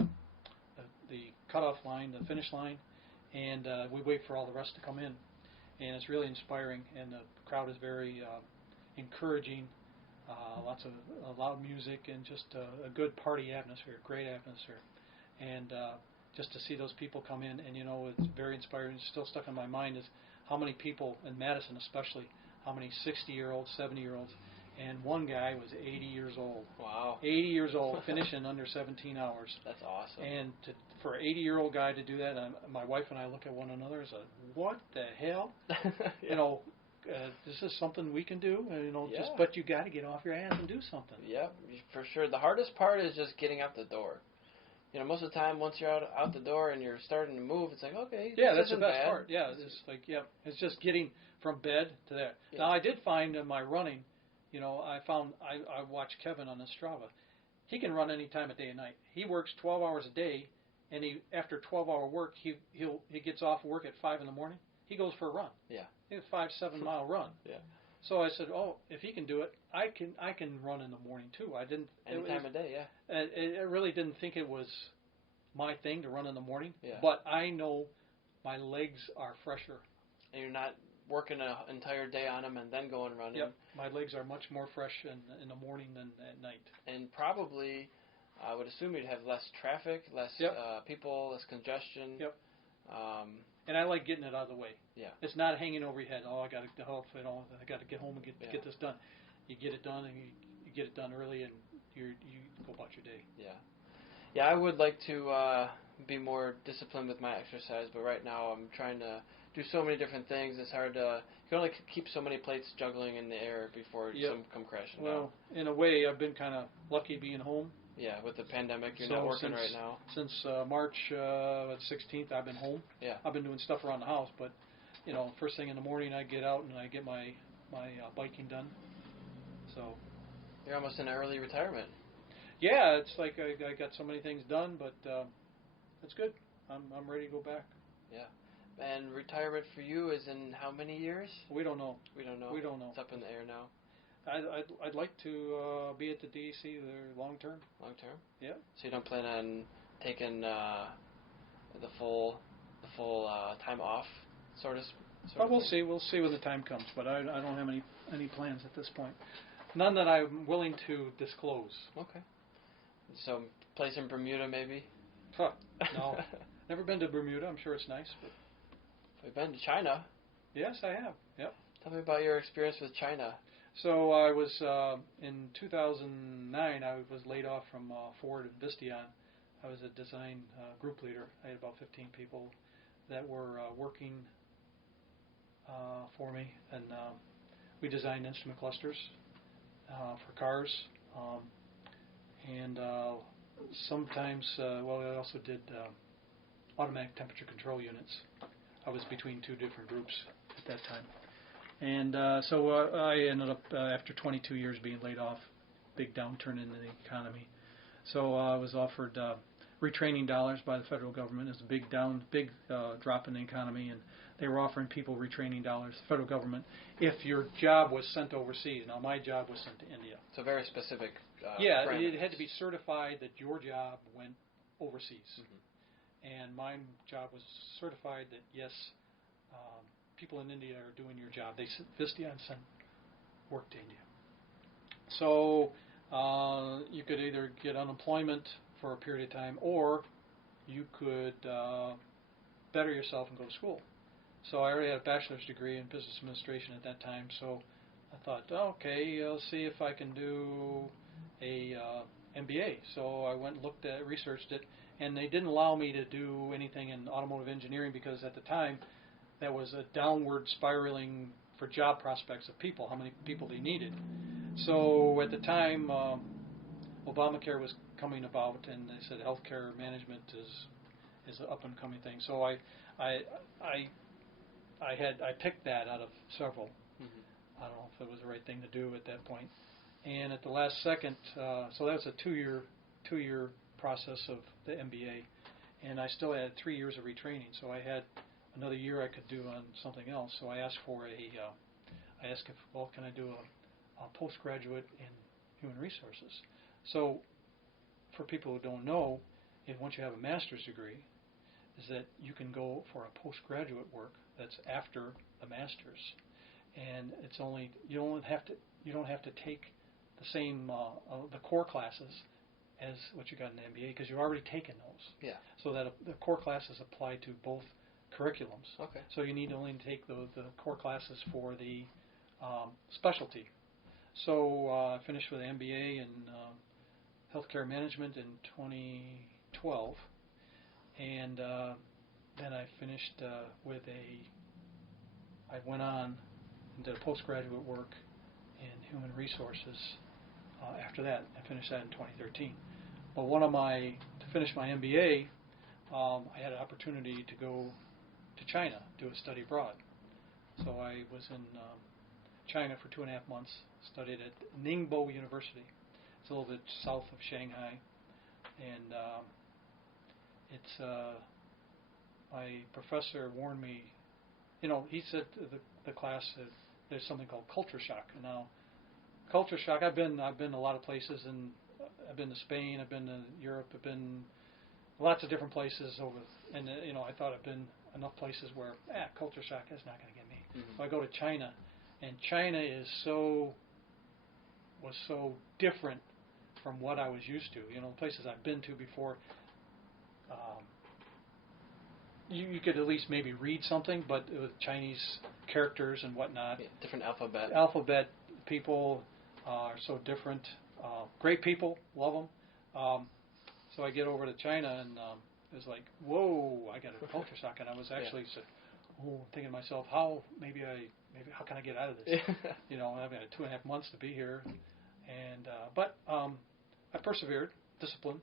cutoff line, the finish line, and we wait for all the rest to come in. And it's really inspiring, and the crowd is very encouraging. Lots of loud music and just a good party atmosphere, great atmosphere. And just to see those people come in, and it's very inspiring. It's still stuck in my mind is how many people in Madison especially, how many 60-year-olds, 70-year-olds, and one guy was 80 years old. Wow. 80 years old, finishing under 17 hours. That's awesome. And for an 80-year-old guy to do that, my wife and I look at one another and say, what the hell? This is something we can do. But you got to get off your ass and do something. Yep, for sure. The hardest part is just getting out the door. Most of the time, once you're out the door and you're starting to move, it's like, okay, yeah, that's the best bad. part. Yeah, it's just getting from bed to there. Yeah. Now, I did find in my running, I watched Kevin on his Strava. He can run any time of day and night. He works 12 hours a day, and after 12-hour work, he gets off work at 5 in the morning. He goes for a run. Yeah. It's a 5-7 mile run. Yeah. So I said, oh, if he can do it, I can run in the morning too. I didn't. Any time of day, yeah. I really didn't think it was my thing to run in the morning. Yeah. But I know my legs are fresher. And you're not working an entire day on them and then going running. Yep. My legs are much more fresh in the morning than at night. And probably, I would assume you'd have less traffic, less people, less congestion. Yep. And I like getting it out of the way. Yeah. It's not hanging over your head. Oh, I got to get home and get this done. You get it done, and you get it done early, and you go about your day. Yeah. Yeah, I would like to be more disciplined with my exercise, but right now I'm trying to do so many different things. It's hard to. You can only keep so many plates juggling in the air before some come crashing down. Well, in a way, I've been kind of lucky being home. Yeah, with the pandemic, you're not working right now. Since March 16th, I've been home. Yeah. I've been doing stuff around the house, but first thing in the morning, I get out and I get my biking done. So. You're almost in early retirement. Yeah, it's like I got so many things done, but it's good. I'm ready to go back. Yeah. And retirement for you is in how many years? We don't know. We don't know. We don't know. It's up in the air now. I'd like to be at the DEC there long term. Long term? Yeah. So you don't plan on taking the full time off, sort of? But we'll see. We'll see when the time comes. But I don't have any plans at this point. None that I'm willing to disclose. Okay. So place in Bermuda maybe? Huh. No. Never been to Bermuda. I'm sure it's nice. But we've been to China. Yes, I have. Yep. Tell me about your experience with China. So I was in 2009. I was laid off from Ford and Visteon. I was a design group leader. I had about 15 people that were working for me, and we designed instrument clusters for cars, and sometimes, I also did automatic temperature control units. I was between two different groups at that time. And so I ended up, after 22 years being laid off, big downturn in the economy. So I was offered retraining dollars by the federal government. It was a big drop in the economy, and they were offering people retraining dollars, the federal government, if your job was sent overseas. Now, my job was sent to India. So very specific. Yeah, parameters. it had to be certified that your job went overseas. Mm-hmm. And my job was certified that, yes, people in India are doing your job. Visteon sent work to India. So you could either get unemployment for a period of time, or you could better yourself and go to school. So I already had a bachelor's degree in business administration at that time, so I thought, okay, I'll see if I can do a MBA. So I went and researched it, and they didn't allow me to do anything in automotive engineering because at the time that was a downward spiraling for job prospects of people, how many people they needed. So at the time, Obamacare was coming about, and they said healthcare management is an up and coming thing. So I picked that out of several. Mm-hmm. I don't know if it was the right thing to do at that point. And at the last second, so that was a two-year process of the MBA, and I still had 3 years of retraining. So I had another year I could do on something else. So I asked for can I do a postgraduate in human resources? So for people who don't know, once you have a master's degree, is that you can go for a postgraduate work that's after the master's, and you don't have to take the same the core classes as what you got in the MBA because you've already taken those. Yeah. So that the core classes apply to both curriculums. Okay. So you need only to take the core classes for the specialty. So I finished with an MBA in healthcare management in 2012, and then I finished I went on and did postgraduate work in human resources after that. I finished that in 2013. But to finish my MBA, I had an opportunity to go to China, do a study abroad. So I was in China for 2.5 months, studied at Ningbo University. It's a little bit south of Shanghai, and it's my professor warned me. You know, he said to the class that there's something called culture shock. And now, culture shock. I've been a lot of places, and I've been to Spain. I've been to Europe. I've been lots of different places over. And you know, I thought I've been enough places where culture shock is not going to get me. Mm-hmm. So I go to China, and China was so different from what I was used to. You know, places I've been to before. You could at least maybe read something, but with Chinese characters and whatnot. Yeah, different alphabet. Alphabet people are so different. Great people, love them. So I get over to China, and it was like, whoa! I got a culture shock, and I was actually thinking to myself, how can I get out of this? You know, I've had 2.5 months to be here, and but I persevered, discipline,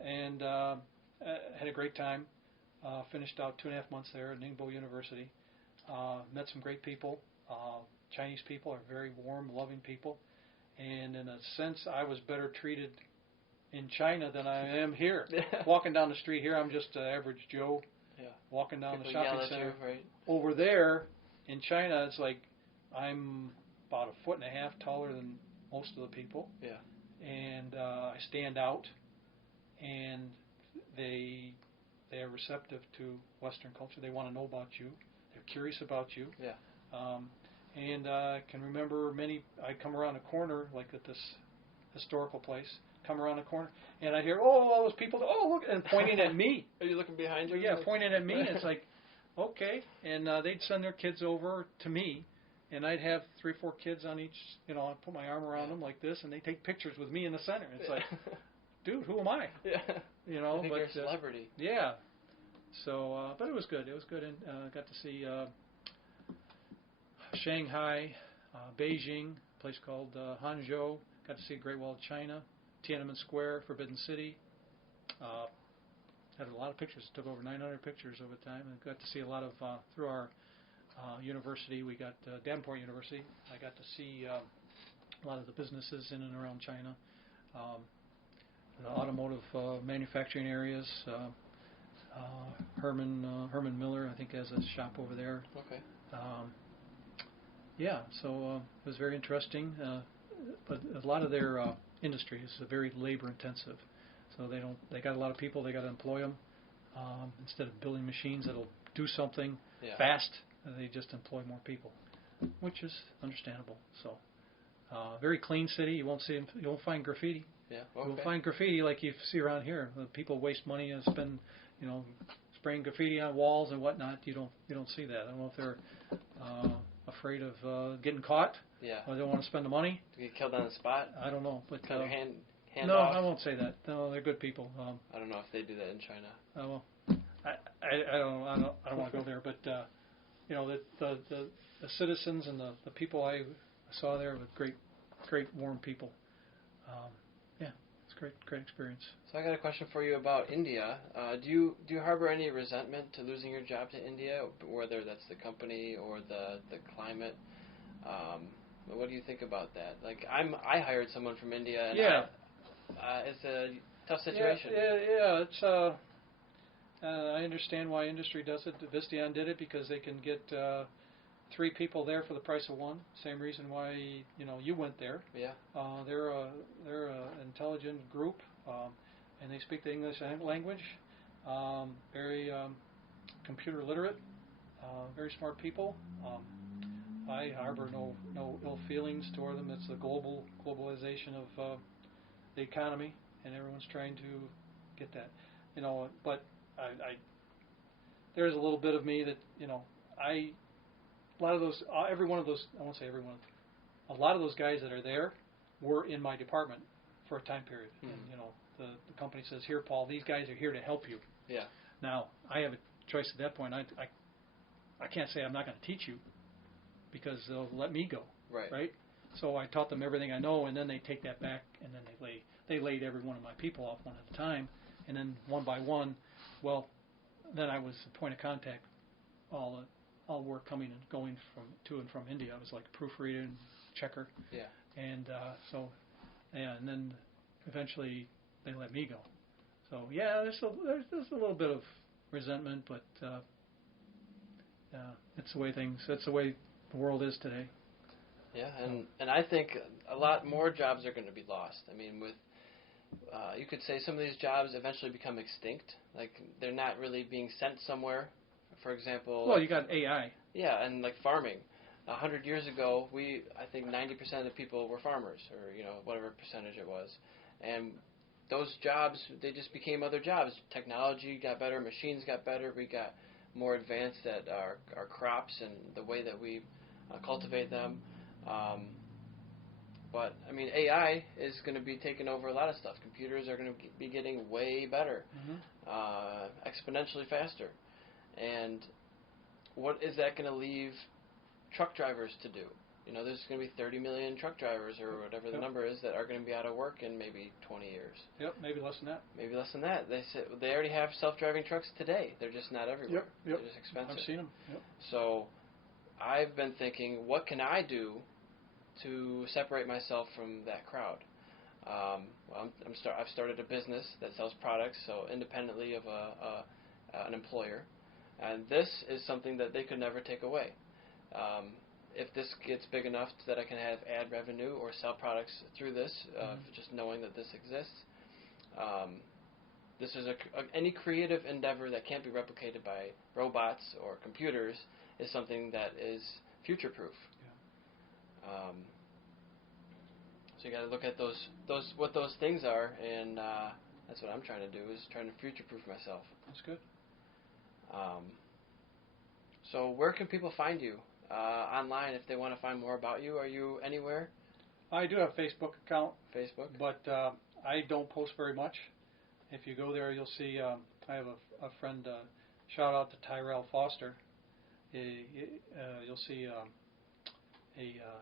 and had a great time. Finished out 2.5 months there at Ningbo University. Met some great people. Chinese people are very warm, loving people. And in a sense, I was better treated in China than I am here. Walking down the street here, I'm just an average Joe. Yeah. Walking down the shopping center. You, right? Over there, in China, it's like I'm about 1.5 feet taller than most of the people. Yeah. And I stand out, and they are receptive to Western culture. They want to know about you. They're curious about you. Yeah. And I can remember I come around a corner, like at this historical place, come around a corner, and I hear, all those people, look, and pointing at me. Are you looking behind you? Yeah, pointing at me. And it's like, okay. And they'd send their kids over to me, and I'd have 3 or 4 kids on each, you know, I'd put my arm around them like this, and they take pictures with me in the center. It's like, dude, who am I? Yeah. You know, I think you're a celebrity. Yeah. So, but it was good. It was good, and got to see Shanghai, Beijing, a place called Hangzhou. Got to see Great Wall of China, Tiananmen Square, Forbidden City. Had a lot of pictures. Took over 900 pictures over time, and got to see a lot of through our university. We got Davenport University. I got to see a lot of the businesses in and around China, the automotive manufacturing areas. Herman Miller, I think, has a shop over there. Okay. So it was very interesting. But a lot of their industry is very labor intensive. So they got a lot of people. They got to employ them. Instead of building machines that'll do something fast, they just employ more people, which is understandable. So very clean city. You won't find graffiti. Yeah. Okay. You'll find graffiti like you see around here. People waste money and spend, you know, spraying graffiti on walls and whatnot. You don't see that. I don't know if they're afraid of getting caught. Yeah. Or they don't want to spend the money. To get killed on the spot. I don't know, but cut their hand no, off. I won't say that. No, they're good people. I don't know if they do that in China. Oh well, I don't want to go there, but you know, the citizens and the people I saw there were great warm people. Great experience. So I got a question for you about India. Do you harbor any resentment to losing your job to India, whether that's the company or the climate? What do you think about that? Like I hired someone from India, and it's a tough situation. Yeah. It's I understand why industry does it. Visteon did it because they can get 3 people there for the price of 1. Same reason why you went there. Yeah. They're an intelligent group, and they speak the English language. Very computer literate. Very smart people. I harbor no ill feelings toward them. It's the globalization of the economy, and everyone's trying to get that. But I there's a little bit of me that a lot of those, every one of those, I won't say every one, a lot of those guys that are there were in my department for a time period. Mm-hmm. And, the company says, here, Paul, these guys are here to help you. Yeah. Now, I have a choice at that point. I can't say I'm not going to teach you because they'll let me go. Right? So I taught them everything I know, and then they take that back, and then they laid every one of my people off one at a time, and then one by one, then I was the point of contact all work coming and going to and from India. I was like a proofreader and checker. Yeah. And and then eventually they let me go. So yeah, there's a little bit of resentment, but it's the way that's the way the world is today. Yeah, and I think a lot more jobs are going to be lost. I mean, with you could say some of these jobs eventually become extinct. Like they're not really being sent somewhere. For example. Well, you got AI. Yeah, and like farming. 100 years ago, I think 90% of the people were farmers, or whatever percentage it was, and those jobs, they just became other jobs. Technology got better, machines got better, we got more advanced at our crops and the way that we cultivate them. But I mean, AI is going to be taking over a lot of stuff. Computers are going to be getting way better, exponentially faster, and what is that going to leave truck drivers to do? There's going to be 30 million truck drivers or whatever the number is that are going to be out of work in maybe 20 years. Yep, maybe less than that. Maybe less than that. They already have self-driving trucks today. They're just not everywhere. Yep. They're just expensive. I've seen them. Yep. So I've been thinking, what can I do to separate myself from that crowd? I've started a business that sells products, so independently of an employer. And this is something that they could never take away. If this gets big enough that I can have ad revenue or sell products through this, just knowing that this exists, this is any creative endeavor that can't be replicated by robots or computers is something that is future-proof. Yeah. So you got to look at what those things are, and that's what I'm trying to do, is trying to future-proof myself. That's good. So where can people find you online if they want to find more about you? Are you anywhere? I do have a Facebook account. Facebook? But I don't post very much. If you go there, you'll see I have a friend, shout out to Tyrell Foster. You'll see a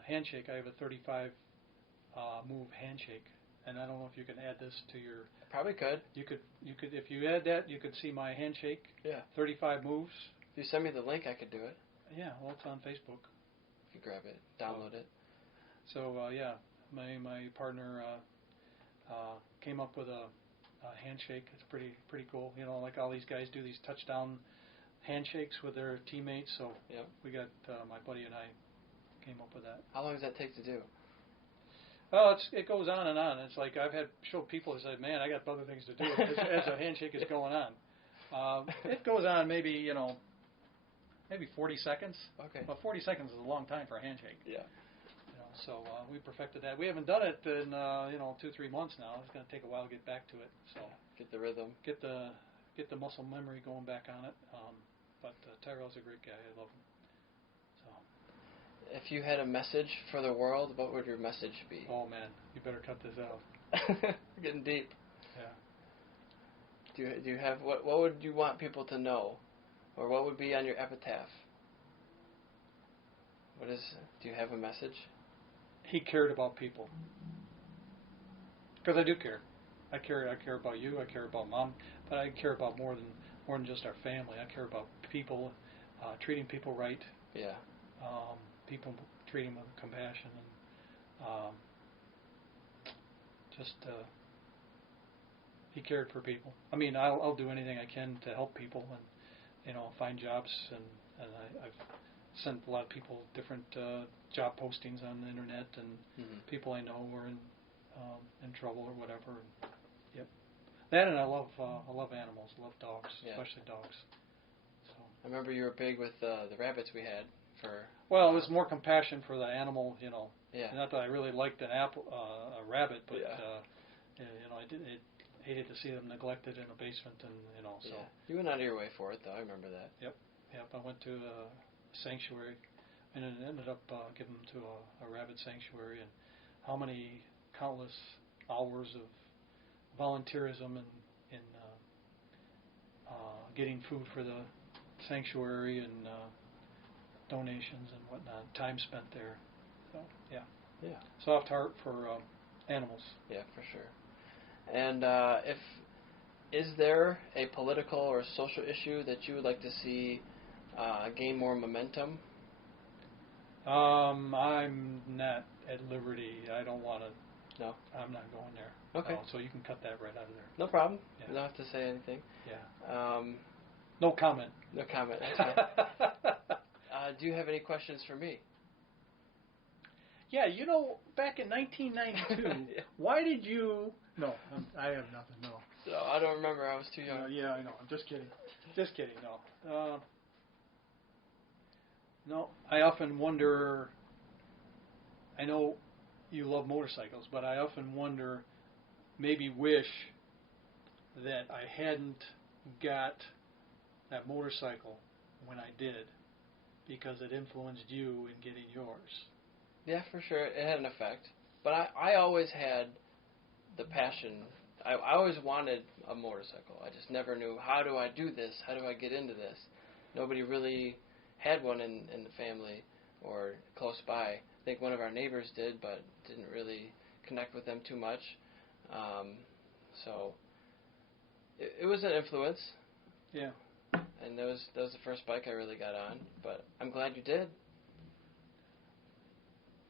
handshake. I have a 35 move handshake. And I don't know if you can add this to your... Probably could. You could, if you add that, you could see my handshake. Yeah. 35 moves. If you send me the link, I could do it. Yeah, well, it's on Facebook. If you grab it, download it. So, my partner came up with a handshake. It's pretty cool. Like all these guys do these touchdown handshakes with their teammates. So we got, my buddy and I came up with that. How long does that take to do? Well, it goes on and on. It's like I've had people say, "Man, I got other things to do," as a handshake is going on. It goes on maybe 40 seconds. Okay. Well, 40 seconds is a long time for a handshake. Yeah. So we perfected that. We haven't done it in 2-3 months now. It's going to take a while to get back to it. So get the rhythm. Get the muscle memory going back on it. But Tyrell's a great guy. I love him. If you had a message for the world, what would your message be? Oh, man, you better cut this out. We're getting deep. Yeah. Do you have what would you want people to know, or what would be on your epitaph? Do you have a message? He cared about people. Because I do care. I care about you. I care about Mom, but I care about more than just our family. I care about people, treating people right. Yeah. People treating with compassion, and he cared for people. I mean, I'll do anything I can to help people, and find jobs, and I've sent a lot of people different job postings on the internet, and people I know were in trouble or whatever. And, yep. That, and I love animals. I love dogs, especially dogs. So I remember you were big with the rabbits we had. Well, it was more compassion for the animal, Yeah. Not that I really liked a rabbit, but I hated to see them neglected in a basement, and So yeah. You went out of your way for it, though. I remember that. Yep. I went to a sanctuary, and it ended up giving them to a rabbit sanctuary, and how many countless hours of volunteerism in getting food for the sanctuary, and donations and whatnot, time spent there. So, yeah. Soft heart for animals. Yeah, for sure. And is there a political or social issue that you would like to see gain more momentum? I'm not at liberty. I don't want to No. I'm not going there. Okay. So you can cut that right out of there. No problem. Yeah. You don't have to say anything. Yeah. No comment. No comment. That's fine. Do you have any questions for me? Yeah, back in 1992, why did you... No, I have nothing, no. No, I don't remember. I was too young. Yeah, I know. I'm just kidding. Just kidding, no. No, I often wonder... I know you love motorcycles, but I often wonder, maybe wish that I hadn't got that motorcycle when I did, because it influenced you in getting yours. Yeah, for sure. It had an effect. But I always had the passion. I always wanted a motorcycle. I just never knew, how do I do this? How do I get into this? Nobody really had one in the family or close by. I think one of our neighbors did, but didn't really connect with them too much. So it was an influence. Yeah. And that was the first bike I really got on. But I'm glad you did.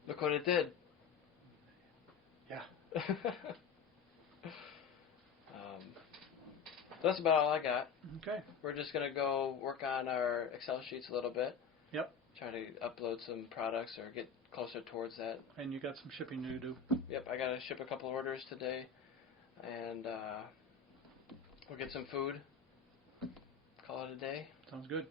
Look what it did. Yeah. That's about all I got. Okay. We're just going to go work on our Excel sheets a little bit. Yep. Try to upload some products or get closer towards that. And you got some shipping to do. Yep, I got to ship a couple orders today. And we'll get some food. Call it a day. Sounds good.